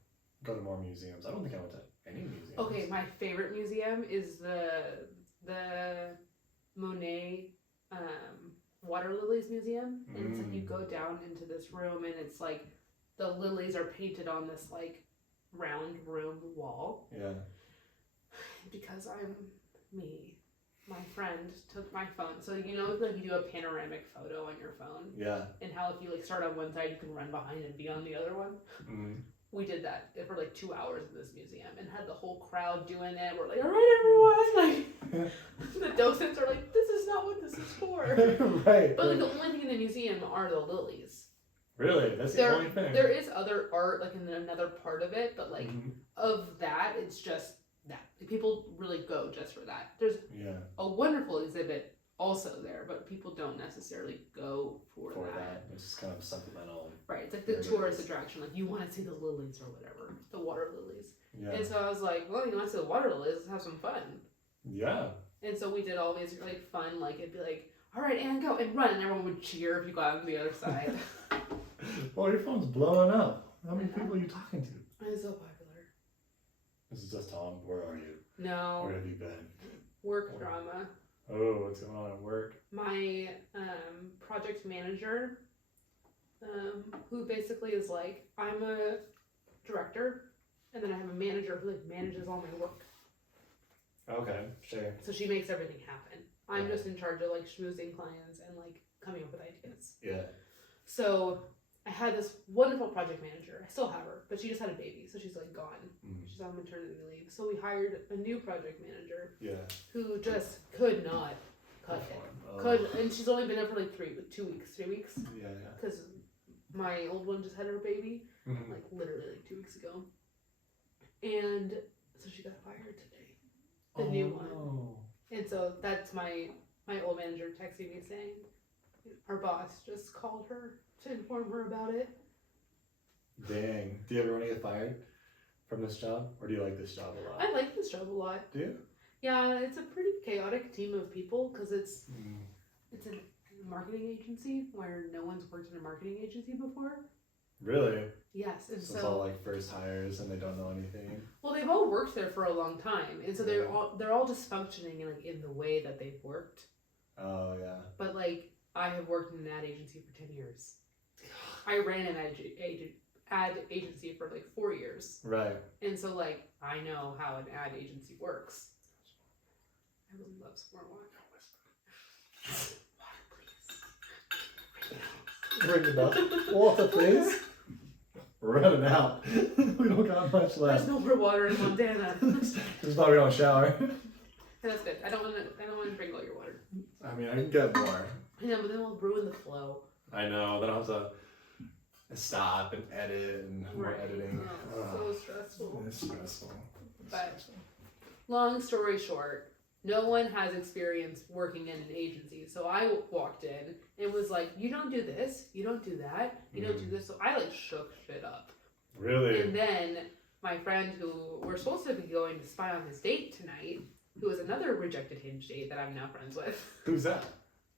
go to more museums. I don't think I went to any museums. Okay, my favorite museum is the Monet Water Lilies Museum. And it's like you go down into this room and it's like the lilies are painted on this like round room wall. Yeah. Because I'm me. My friend took my phone. So you know like you do a panoramic photo on your phone? Yeah. And how if you like start on one side you can run behind and be on the other one? Mm. We did that for like 2 hours in this museum and had the whole crowd doing it. We're like, all right, everyone. Like the docents are like, this is not what this is for. Right. But like the only thing in the museum are the lilies. Really? That's the only thing? There is other art like in another part of it, but like of that, it's just that. Like, people really go just for that. There's a wonderful exhibit also there, but people don't necessarily go for that. It's just kind of supplemental. Right, it's like the tourist attraction. Like you want to see the lilies or whatever, the water lilies. Yeah. And so I was like, well, you want to see the water lilies? Let's have some fun. Yeah. And so we did all these like fun, like it'd be like, all right, and go and run, and everyone would cheer if you got on the other side. Well, your phone's blowing up. How many people are you talking to? It's so popular. This is just Tom. Where are you? No. Where have you been? Work drama. Oh, what's going on at work? My project manager, who basically is like, I'm a director, and then I have a manager who like manages all my work. Okay, sure. So she makes everything happen. I'm just in charge of like schmoozing clients and like coming up with ideas. Yeah. So I had this wonderful project manager. I still have her, but she just had a baby, so she's like gone. She's on maternity leave. So we hired a new project manager. Yeah. Who just could not cut it. And she's only been there for like 3 weeks. Yeah. Because my old one just had her baby, like literally like 2 weeks ago. And so she got fired today. The new one. No. And so that's my old manager texting me saying our boss just called her to inform her about it. Dang. Do you ever want to get fired from this job? Or do you like this job a lot? I like this job a lot. Do you? Yeah, it's a pretty chaotic team of people because it's a marketing agency where no one's worked in a marketing agency before. Really? Yes, and so it's all like first hires and they don't know anything. Well, they've all worked there for a long time, and so they're all just functioning in the way that they've worked. Oh yeah. But like I have worked in an ad agency for 10 years. I ran an ad agency for like 4 years. Right. And so like I know how an ad agency works. I would love some more water. Bring it up. Water, please. We're running out. We don't got much left. There's no more water in Montana. This is why we don't shower. And that's good. I don't want to drink all your water. I mean, I can get more. I know, but then we'll ruin the flow. I know. Then I'll have to stop and edit and more editing. So stressful. It's stressful. But long story short, no one has experience working in an agency. So I walked in and was like, you don't do this, you don't do that, you don't do this. So I like shook shit up. Really? And then my friend who we're supposed to be going to spy on his date tonight, who is another rejected Hinge date that I'm now friends with. Who's that?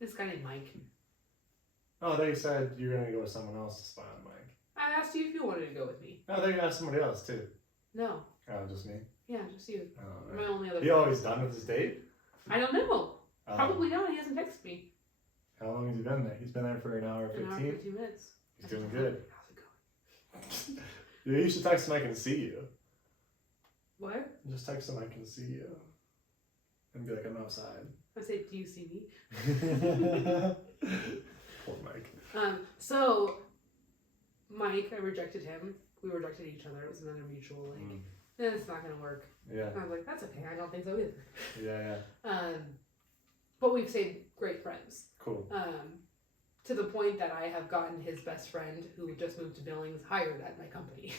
This guy named Mike. Oh, they said you're going to go with someone else to spy on Mike. I asked you if you wanted to go with me. Oh, they asked somebody else too. No. Oh, just me? Yeah, just you. Oh, my only other He friend. always done with his date? I don't know. Probably not. He hasn't texted me. How long has he been there? He's been there for an hour 15? An hour 15 minutes. He's doing good. How's it going? Yeah, you should text him I can see you. What? Just text him I can see you. And be like, I'm outside. I say, do you see me? Poor Mike. So, Mike, I rejected him. We rejected each other. It was another mutual, it's not going to work. Yeah. And I was like, that's okay. I don't think so either. Yeah. But we've stayed great friends. Cool. To the point that I have gotten his best friend, who just moved to Billings, hired at my company.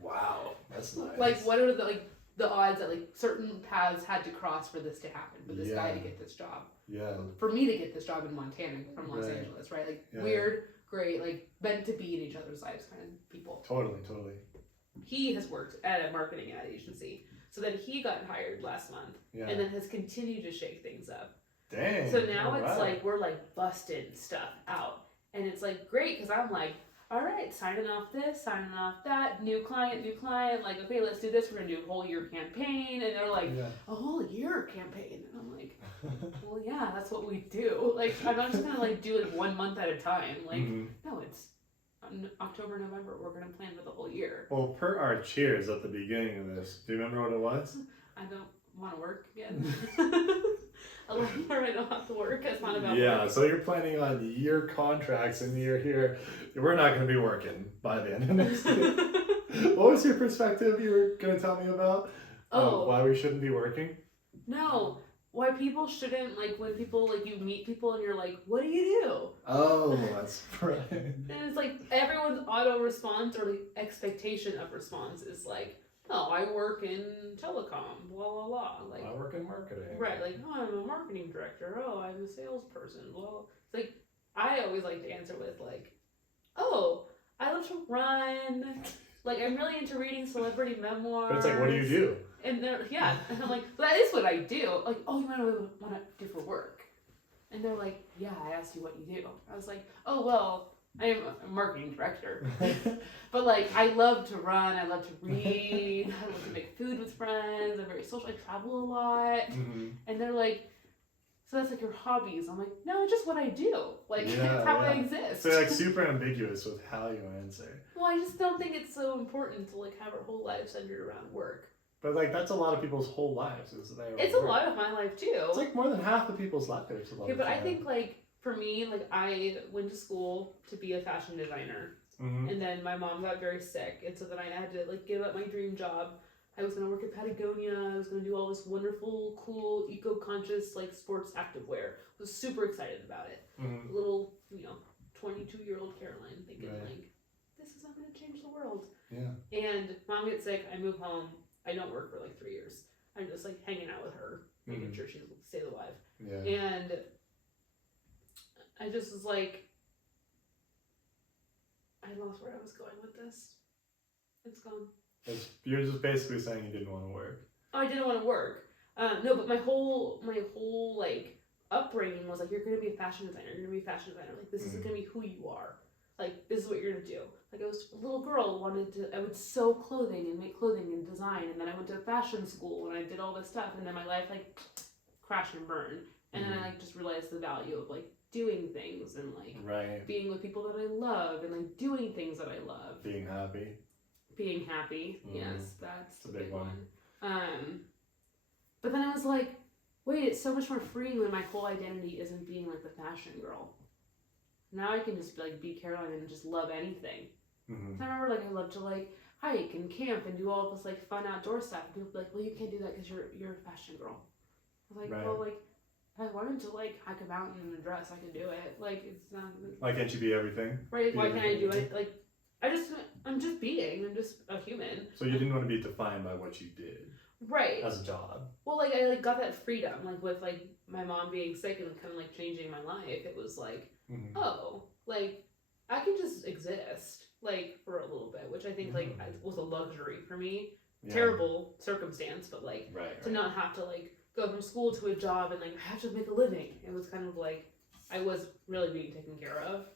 Wow, that's nice. Like, what are the odds that certain paths had to cross for this to happen, for this guy to get this job? Yeah. For me to get this job in Montana from Los Angeles, right? Weird, great, meant to be in each other's lives kind of people. Totally. He has worked at a marketing ad agency. So then he got hired last month and then has continued to shake things up. Dang. So now it's we're busting stuff out. And it's great because I'm all right, signing off this, signing off that, new client, okay, let's do this. We're going to do a whole year campaign. And they're a whole year campaign. And I'm like, well, yeah, that's what we do. I'm not just going to do it 1 month at a time. No, it's October, November, we're going to plan for the whole year. Well, per our cheers at the beginning of this, do you remember what it was? I don't want to work again. I don't have to work. It's not about work. So you're planning on year contracts and you're here. We're not going to be working by the end of next year. What was your perspective you were going to tell me about? Why we shouldn't be working? No. Why people shouldn't, when people, you meet people and you're what do you do? Oh, that's right. And it's everyone's auto response or expectation of response is oh, I work in telecom, blah, blah, blah. I work in marketing. Right, oh, I'm a marketing director. Oh, I'm a salesperson. Well, it's I always like to answer with oh, I love to run. I'm really into reading celebrity memoirs. But it's what do you do? And they're, yeah. And I'm like, that is what I do. Like, oh, you want to do for work? And they're like, yeah, I asked you what you do. I was like, oh, well, I am a marketing director. But like, I love to run. I love to read. I love to make food with friends. I'm very social. I travel a lot. Mm-hmm. And they're like, so that's like your hobbies. I'm like, no, it's just what I do. Like, it's how I exist. So like super ambiguous with how you answer. Well, I just don't think it's so important to like have our whole life centered around work. But like that's a lot of people's whole lives. It's a lot of my life too. It's like more than half of people's lives. Okay, but I think like for me, like I went to school to be a fashion designer, and then my mom got very sick, and so then I had to like give up my dream job. I was gonna work at Patagonia. I was gonna do all this wonderful, cool, eco-conscious like sports activewear. I was super excited about it. Little, 22-year-old Caroline thinking like, this is not gonna change the world. Yeah. And mom gets sick. I move home. I don't work for like 3 years. I'm just like hanging out with her, making sure she stays alive. Yeah. And I just was like, I lost where I was going with this. It's gone. You're just basically saying you didn't want to work. Oh, I didn't want to work. No, but my whole like upbringing was like, you're gonna be a fashion designer. You're gonna be a fashion designer. Like this is gonna be who you are. Like this is what you're gonna do. Like I was a little girl, I would sew clothing and make clothing and design, and then I went to fashion school and I did all this stuff, and then my life like crashed and burned, and then I like just realized the value of like doing things and like being with people that I love and like doing things that I love. Being happy. Yes, that's a big one. But then I was like, wait, it's so much more freeing when my whole identity isn't being like the fashion girl. Now I can just be Caroline and just love anything. So I remember like I loved to like hike and camp and do all this like fun outdoor stuff. And people would be like, well, you can't do that because you're a fashion girl. I was like, well, like if I wanted to like hike a mountain in a dress, I could do it. Like it's not. Why can't you be everything? Right? Why can't I do it? Like I'm just being. I'm just a human. So you didn't want to be defined by what you did. Right. As a job. Well, like I got that freedom, like with like my mom being sick and kind of like changing my life. It was like, oh, like I can just exist like for a little bit, which I think like was a luxury for me. Yeah. Terrible circumstance, but like to not have to like go from school to a job and like I have to make a living. It was kind of like I was really being taken care of,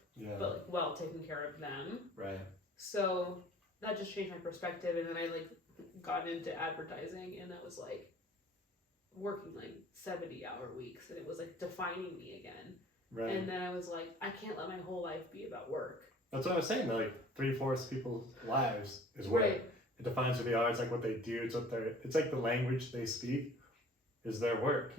but like well taken care of them. Right. So that just changed my perspective, and then I like got into advertising, and that was like working like 70-hour weeks, and it was like defining me again. Right. And then I was like, I can't let my whole life be about work. That's what I was saying. Like 3/4 of people's lives is work. Right. It defines who they are. It's like what they do. It's like the language they speak is their work.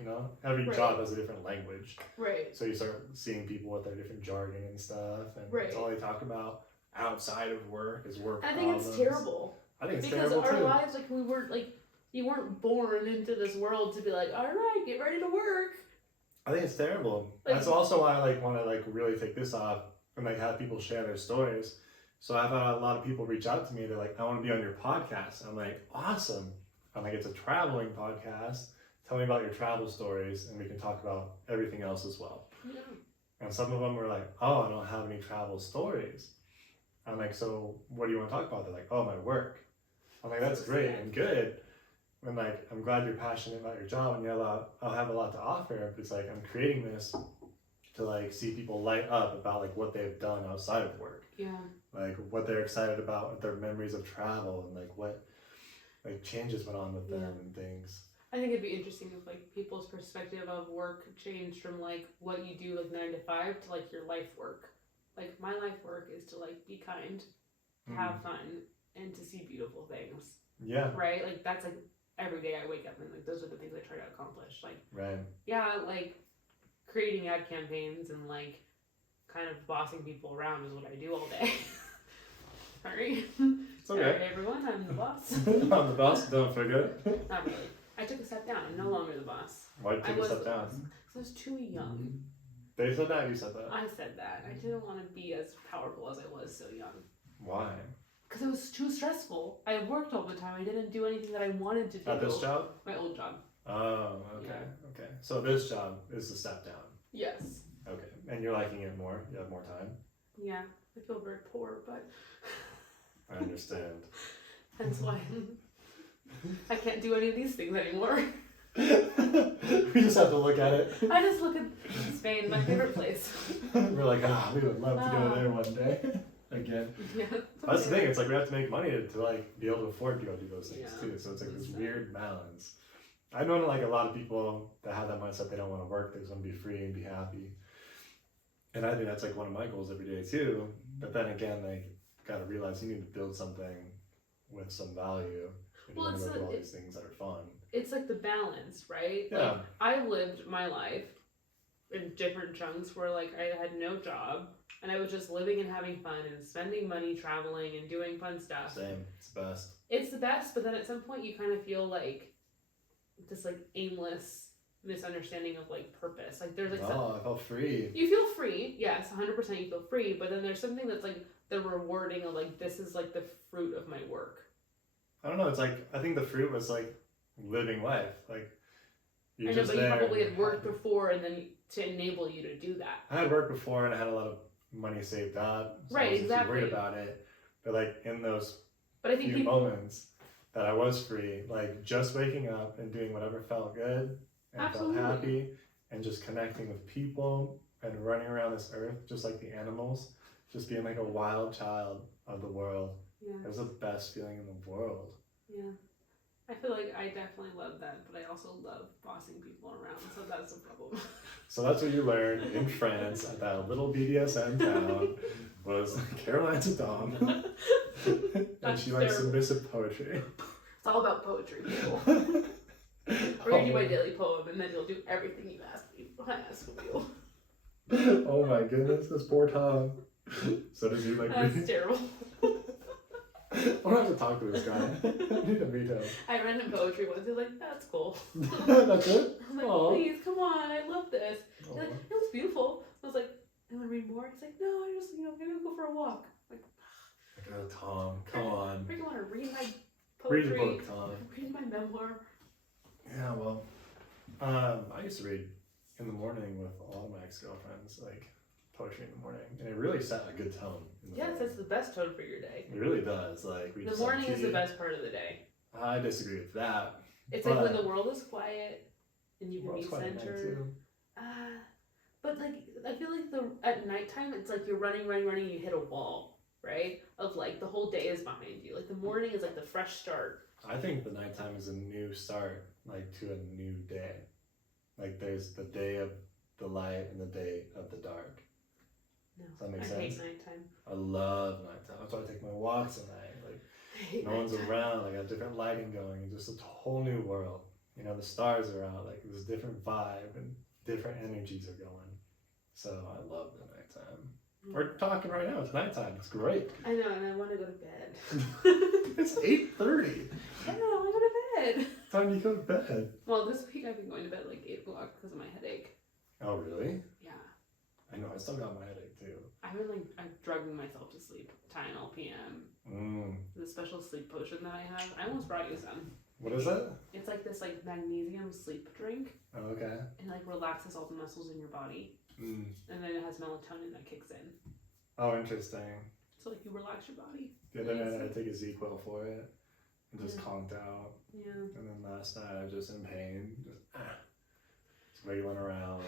Every job has a different language. Right. So you start seeing people with their different jargon and stuff, and that's all they talk about outside of work is work. I think it's terrible. I think it's because terrible our lives, like we weren't like you weren't born into this world to be like, all right, get ready to work. I think it's terrible. That's also why I want to really take this off and have people share their stories. So I've had a lot of people reach out to me. They're like, I want to be on your podcast. I'm like, awesome. I'm like, it's a traveling podcast. Tell me about your travel stories, and we can talk about everything else as well. Yeah. And some of them were like, oh, I don't have any travel stories. I'm like, so what do you want to talk about? They're like, oh, my work. I'm like, that's great and good. And like, I'm glad you're passionate about your job, and I'll have a lot to offer. It's like I'm creating this to see people light up about what they've done outside of work. Yeah. Like what they're excited about, their memories of travel, and what changes went on with them and things. I think it'd be interesting if people's perspective of work changed from what you do 9 to 5 to your life work. My life work is to be kind, to have fun, and to see beautiful things. Yeah. Right? That's every day I wake up and those are the things I try to accomplish. Right. Yeah, creating ad campaigns and kind of bossing people around is what I do all day. Sorry. It's okay. Sorry, everyone, I'm the boss. I'm the boss, don't forget. Not really. I took a step down. I'm no longer the boss. Why did you take a step down? Because I was too young. They said that, you said that? I said that. I didn't want to be as powerful as I was so young. Why? Because it was too stressful. I worked all the time. I didn't do anything that I wanted to do. At this job? My old job. Oh, okay. Yeah. Okay. So this job is the step down? Yes. Okay. And you're liking it more? You have more time? Yeah. I feel very poor, but... I understand. That's why. I can't do any of these things anymore. We just have to look at it. I just look at Spain, my favorite place. We're like, we would love to go there one day. Again. Yeah. That's the thing, it's like we have to make money to like be able to afford to go do those things too. So it's like this weird balance. I've known like a lot of people that have that mindset, they don't want to work, they just want to be free and be happy. And I think that's like one of my goals every day too. But then again, like, gotta realize you need to build something with some value. And you want to do all these things that are fun. It's like the balance, right? Yeah. Like, I lived my life in different chunks where like I had no job and I was just living and having fun and spending money traveling and doing fun stuff. Same. It's the best. It's the best, but then at some point you kind of feel like this like aimless misunderstanding of like purpose. Like there's like I felt free. You feel free, yes, 100% you feel free, but then there's something that's like the rewarding of like this is like the fruit of my work. I don't know, it's like I think the fruit was like living life. Like you probably had worked before and then to enable you to do that. I had worked before and I had a lot of money saved up. So right, I wasn't exactly. too worried about it. But like in those I think few moments that I was free, like just waking up and doing whatever felt good and Absolutely. felt happy and just connecting with people and running around this earth just like the animals, just being like a wild child of the world. Yeah. It was the best feeling in the world. Yeah. I feel like I definitely love that, but I also love bossing people around, so that's a problem. So that's what you learned in France at that little BDSM town was Caroline Saddam. And she likes submissive poetry. It's all about poetry, people. We're gonna do my daily poem, and then you'll do everything you ask me. I ask of you. Oh my goodness, this poor Tom. So does he like That's read? terrible. I don't have to talk to this guy. I need to meet him. I read him poetry once. He's like, "That's cool." That's it? I'm like, Aww. "Please, come on, I love this." He's like, "It was beautiful." I was like, "You want to read more?" He's like, "No, I just, maybe I'll go for a walk." I'm like, oh, Tom, come on. I want to read my poetry. Read a book, Tom. Read my memoir. Yeah, well, I used to read in the morning with all of my ex-girlfriends, like poetry in the morning, and it really set a good tone. Yes, that's the best tone for your day. It really does. Like we the morning is the best part of the day. I disagree with that. It's like when the world is quiet and you can be centered. But like I feel like at nighttime it's like you're running, you hit a wall, right? Of like the whole day is behind you. Like the morning is like the fresh start. I think the nighttime is a new start, like to a new day. Like there's the day of the light and the day of the dark. No, does that make sense? I hate nighttime. I love nighttime. That's why I take my walks at night. Like no one's around. Like I have different lighting going. It's just a whole new world. The stars are out. Like there's a different vibe and different energies are going. So I love the nighttime. We're talking right now. It's nighttime. It's great. I know, and I want to go to bed. It's 8:30. I know. I want to go to bed. Time you go to bed. Well, this week I've been going to bed at like 8 o'clock because of my headache. Oh really? Yeah. I know. I still got my headache too. I'm drugging myself to sleep. Tylenol PM. The special sleep potion that I have. I almost brought you some. What is it? It's like this magnesium sleep drink. Oh, okay. It relaxes all the muscles in your body. And then it has melatonin that kicks in. Oh, interesting. So you relax your body. The other night I take a ZQL for it and just conked out. Yeah. And then last night I was just in pain, just wiggling around.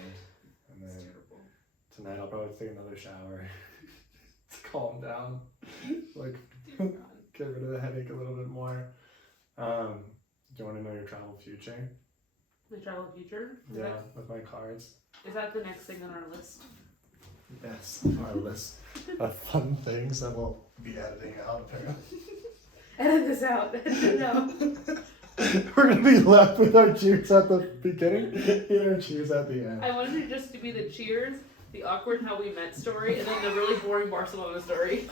And then tonight I'll probably take another shower to calm down, get rid of the headache a little bit more. Do you want to know your travel future? My travel future? Yeah, with my cards. Is that the next thing on our list? Yes, our list of fun things that we'll be editing out apparently. Edit this out. No. We're going to be left with our cheers at the beginning and our cheers at the end. I wanted it just to be the cheers, the awkward how we met story, and then the really boring Barcelona story.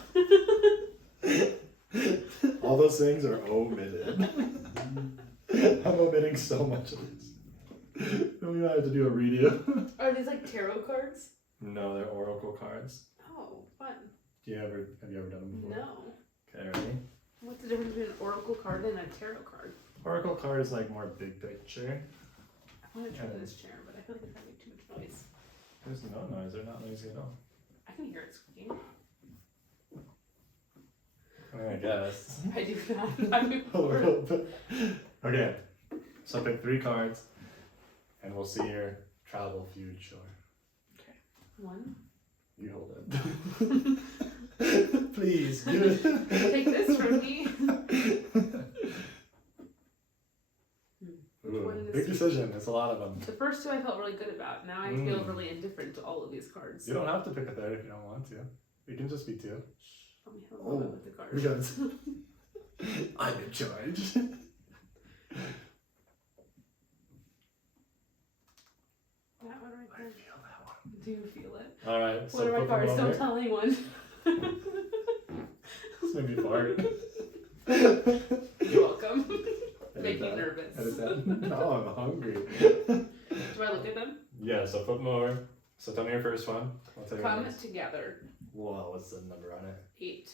All those things are omitted. I'm omitting so much of this. We might have to do a redo. Are these tarot cards? No, they're oracle cards. Oh, fun. Have you ever done them before? No. Okay, ready? What's the difference between an oracle card and a tarot card? Oracle card is more big picture. I want to try this chair, but I feel like it's having too much noise. There's no noise. They're not noisy at all. I can hear it squeaking. I guess. I do not. A little bit. Okay, so pick 3 cards, and we'll see your travel future. Okay. 1. You hold it. Please, give it. Take this from me. Which one is big decision. It's a lot of them. The first 2 I felt really good about. Now I feel really indifferent to all of these cards. You don't have to pick a third if you don't want to. It can just be 2. Let me have a moment with the cards. We got I'm in charge. That one right there. I feel that one. Do you feel it? Alright, so what are my cards? Don't tell anyone. This made me fart. You're welcome. Make me nervous. No, I'm hungry. Do I look at them? Yeah, so flip them over. So tell me your first one. I'll tell you Come together. Whoa, what's the number on it? 8.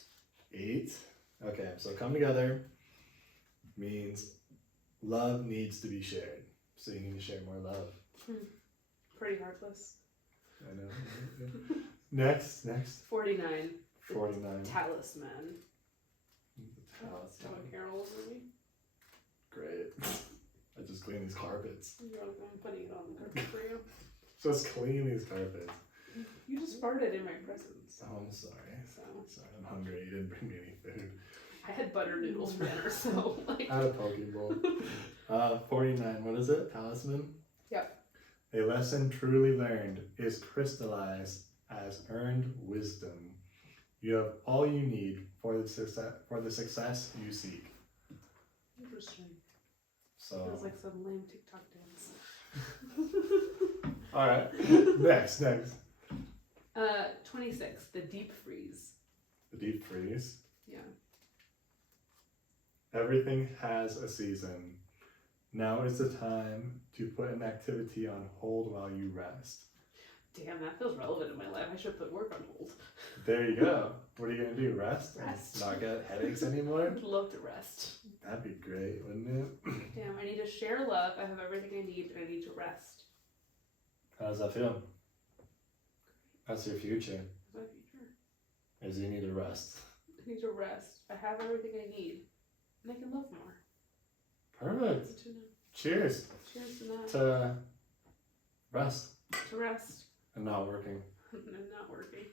8? Okay, so come together means love needs to be shared. So you need to share more love. Pretty heartless. I know. Next. 49. 49. Talisman. The talisman. John Carroll's movie. Great. I just clean these carpets. You're welcome. I'm putting it on the carpet for you. Just clean these carpets. You just farted in my presence. Oh, I'm sorry. So. Sorry, I'm hungry. You didn't bring me any food. I had butter noodles for dinner, so like. I had a poke bowl. 49. What is it? Talisman? Yep. A lesson truly learned is crystallized as earned wisdom. You have all you need for the success you seek. Interesting. So. Feels like some lame TikTok dance. All right. Next. 26. The deep freeze. The deep freeze. Yeah. Everything has a season. Now is the time to put an activity on hold while you rest. Damn, that feels relevant in my life. I should put work on hold. There you go. What are you gonna do? Rest? Rest. Not get headaches anymore? I'd love to rest. That'd be great, wouldn't it? Damn, I need to share love. I have everything I need, and I need to rest. How does that feel? That's your future. That's my future. Is you need to rest. I need to rest. I have everything I need, and I can love more. Perfect. Good to know. Cheers. Cheers to that. To rest. To rest. And not working. And not working.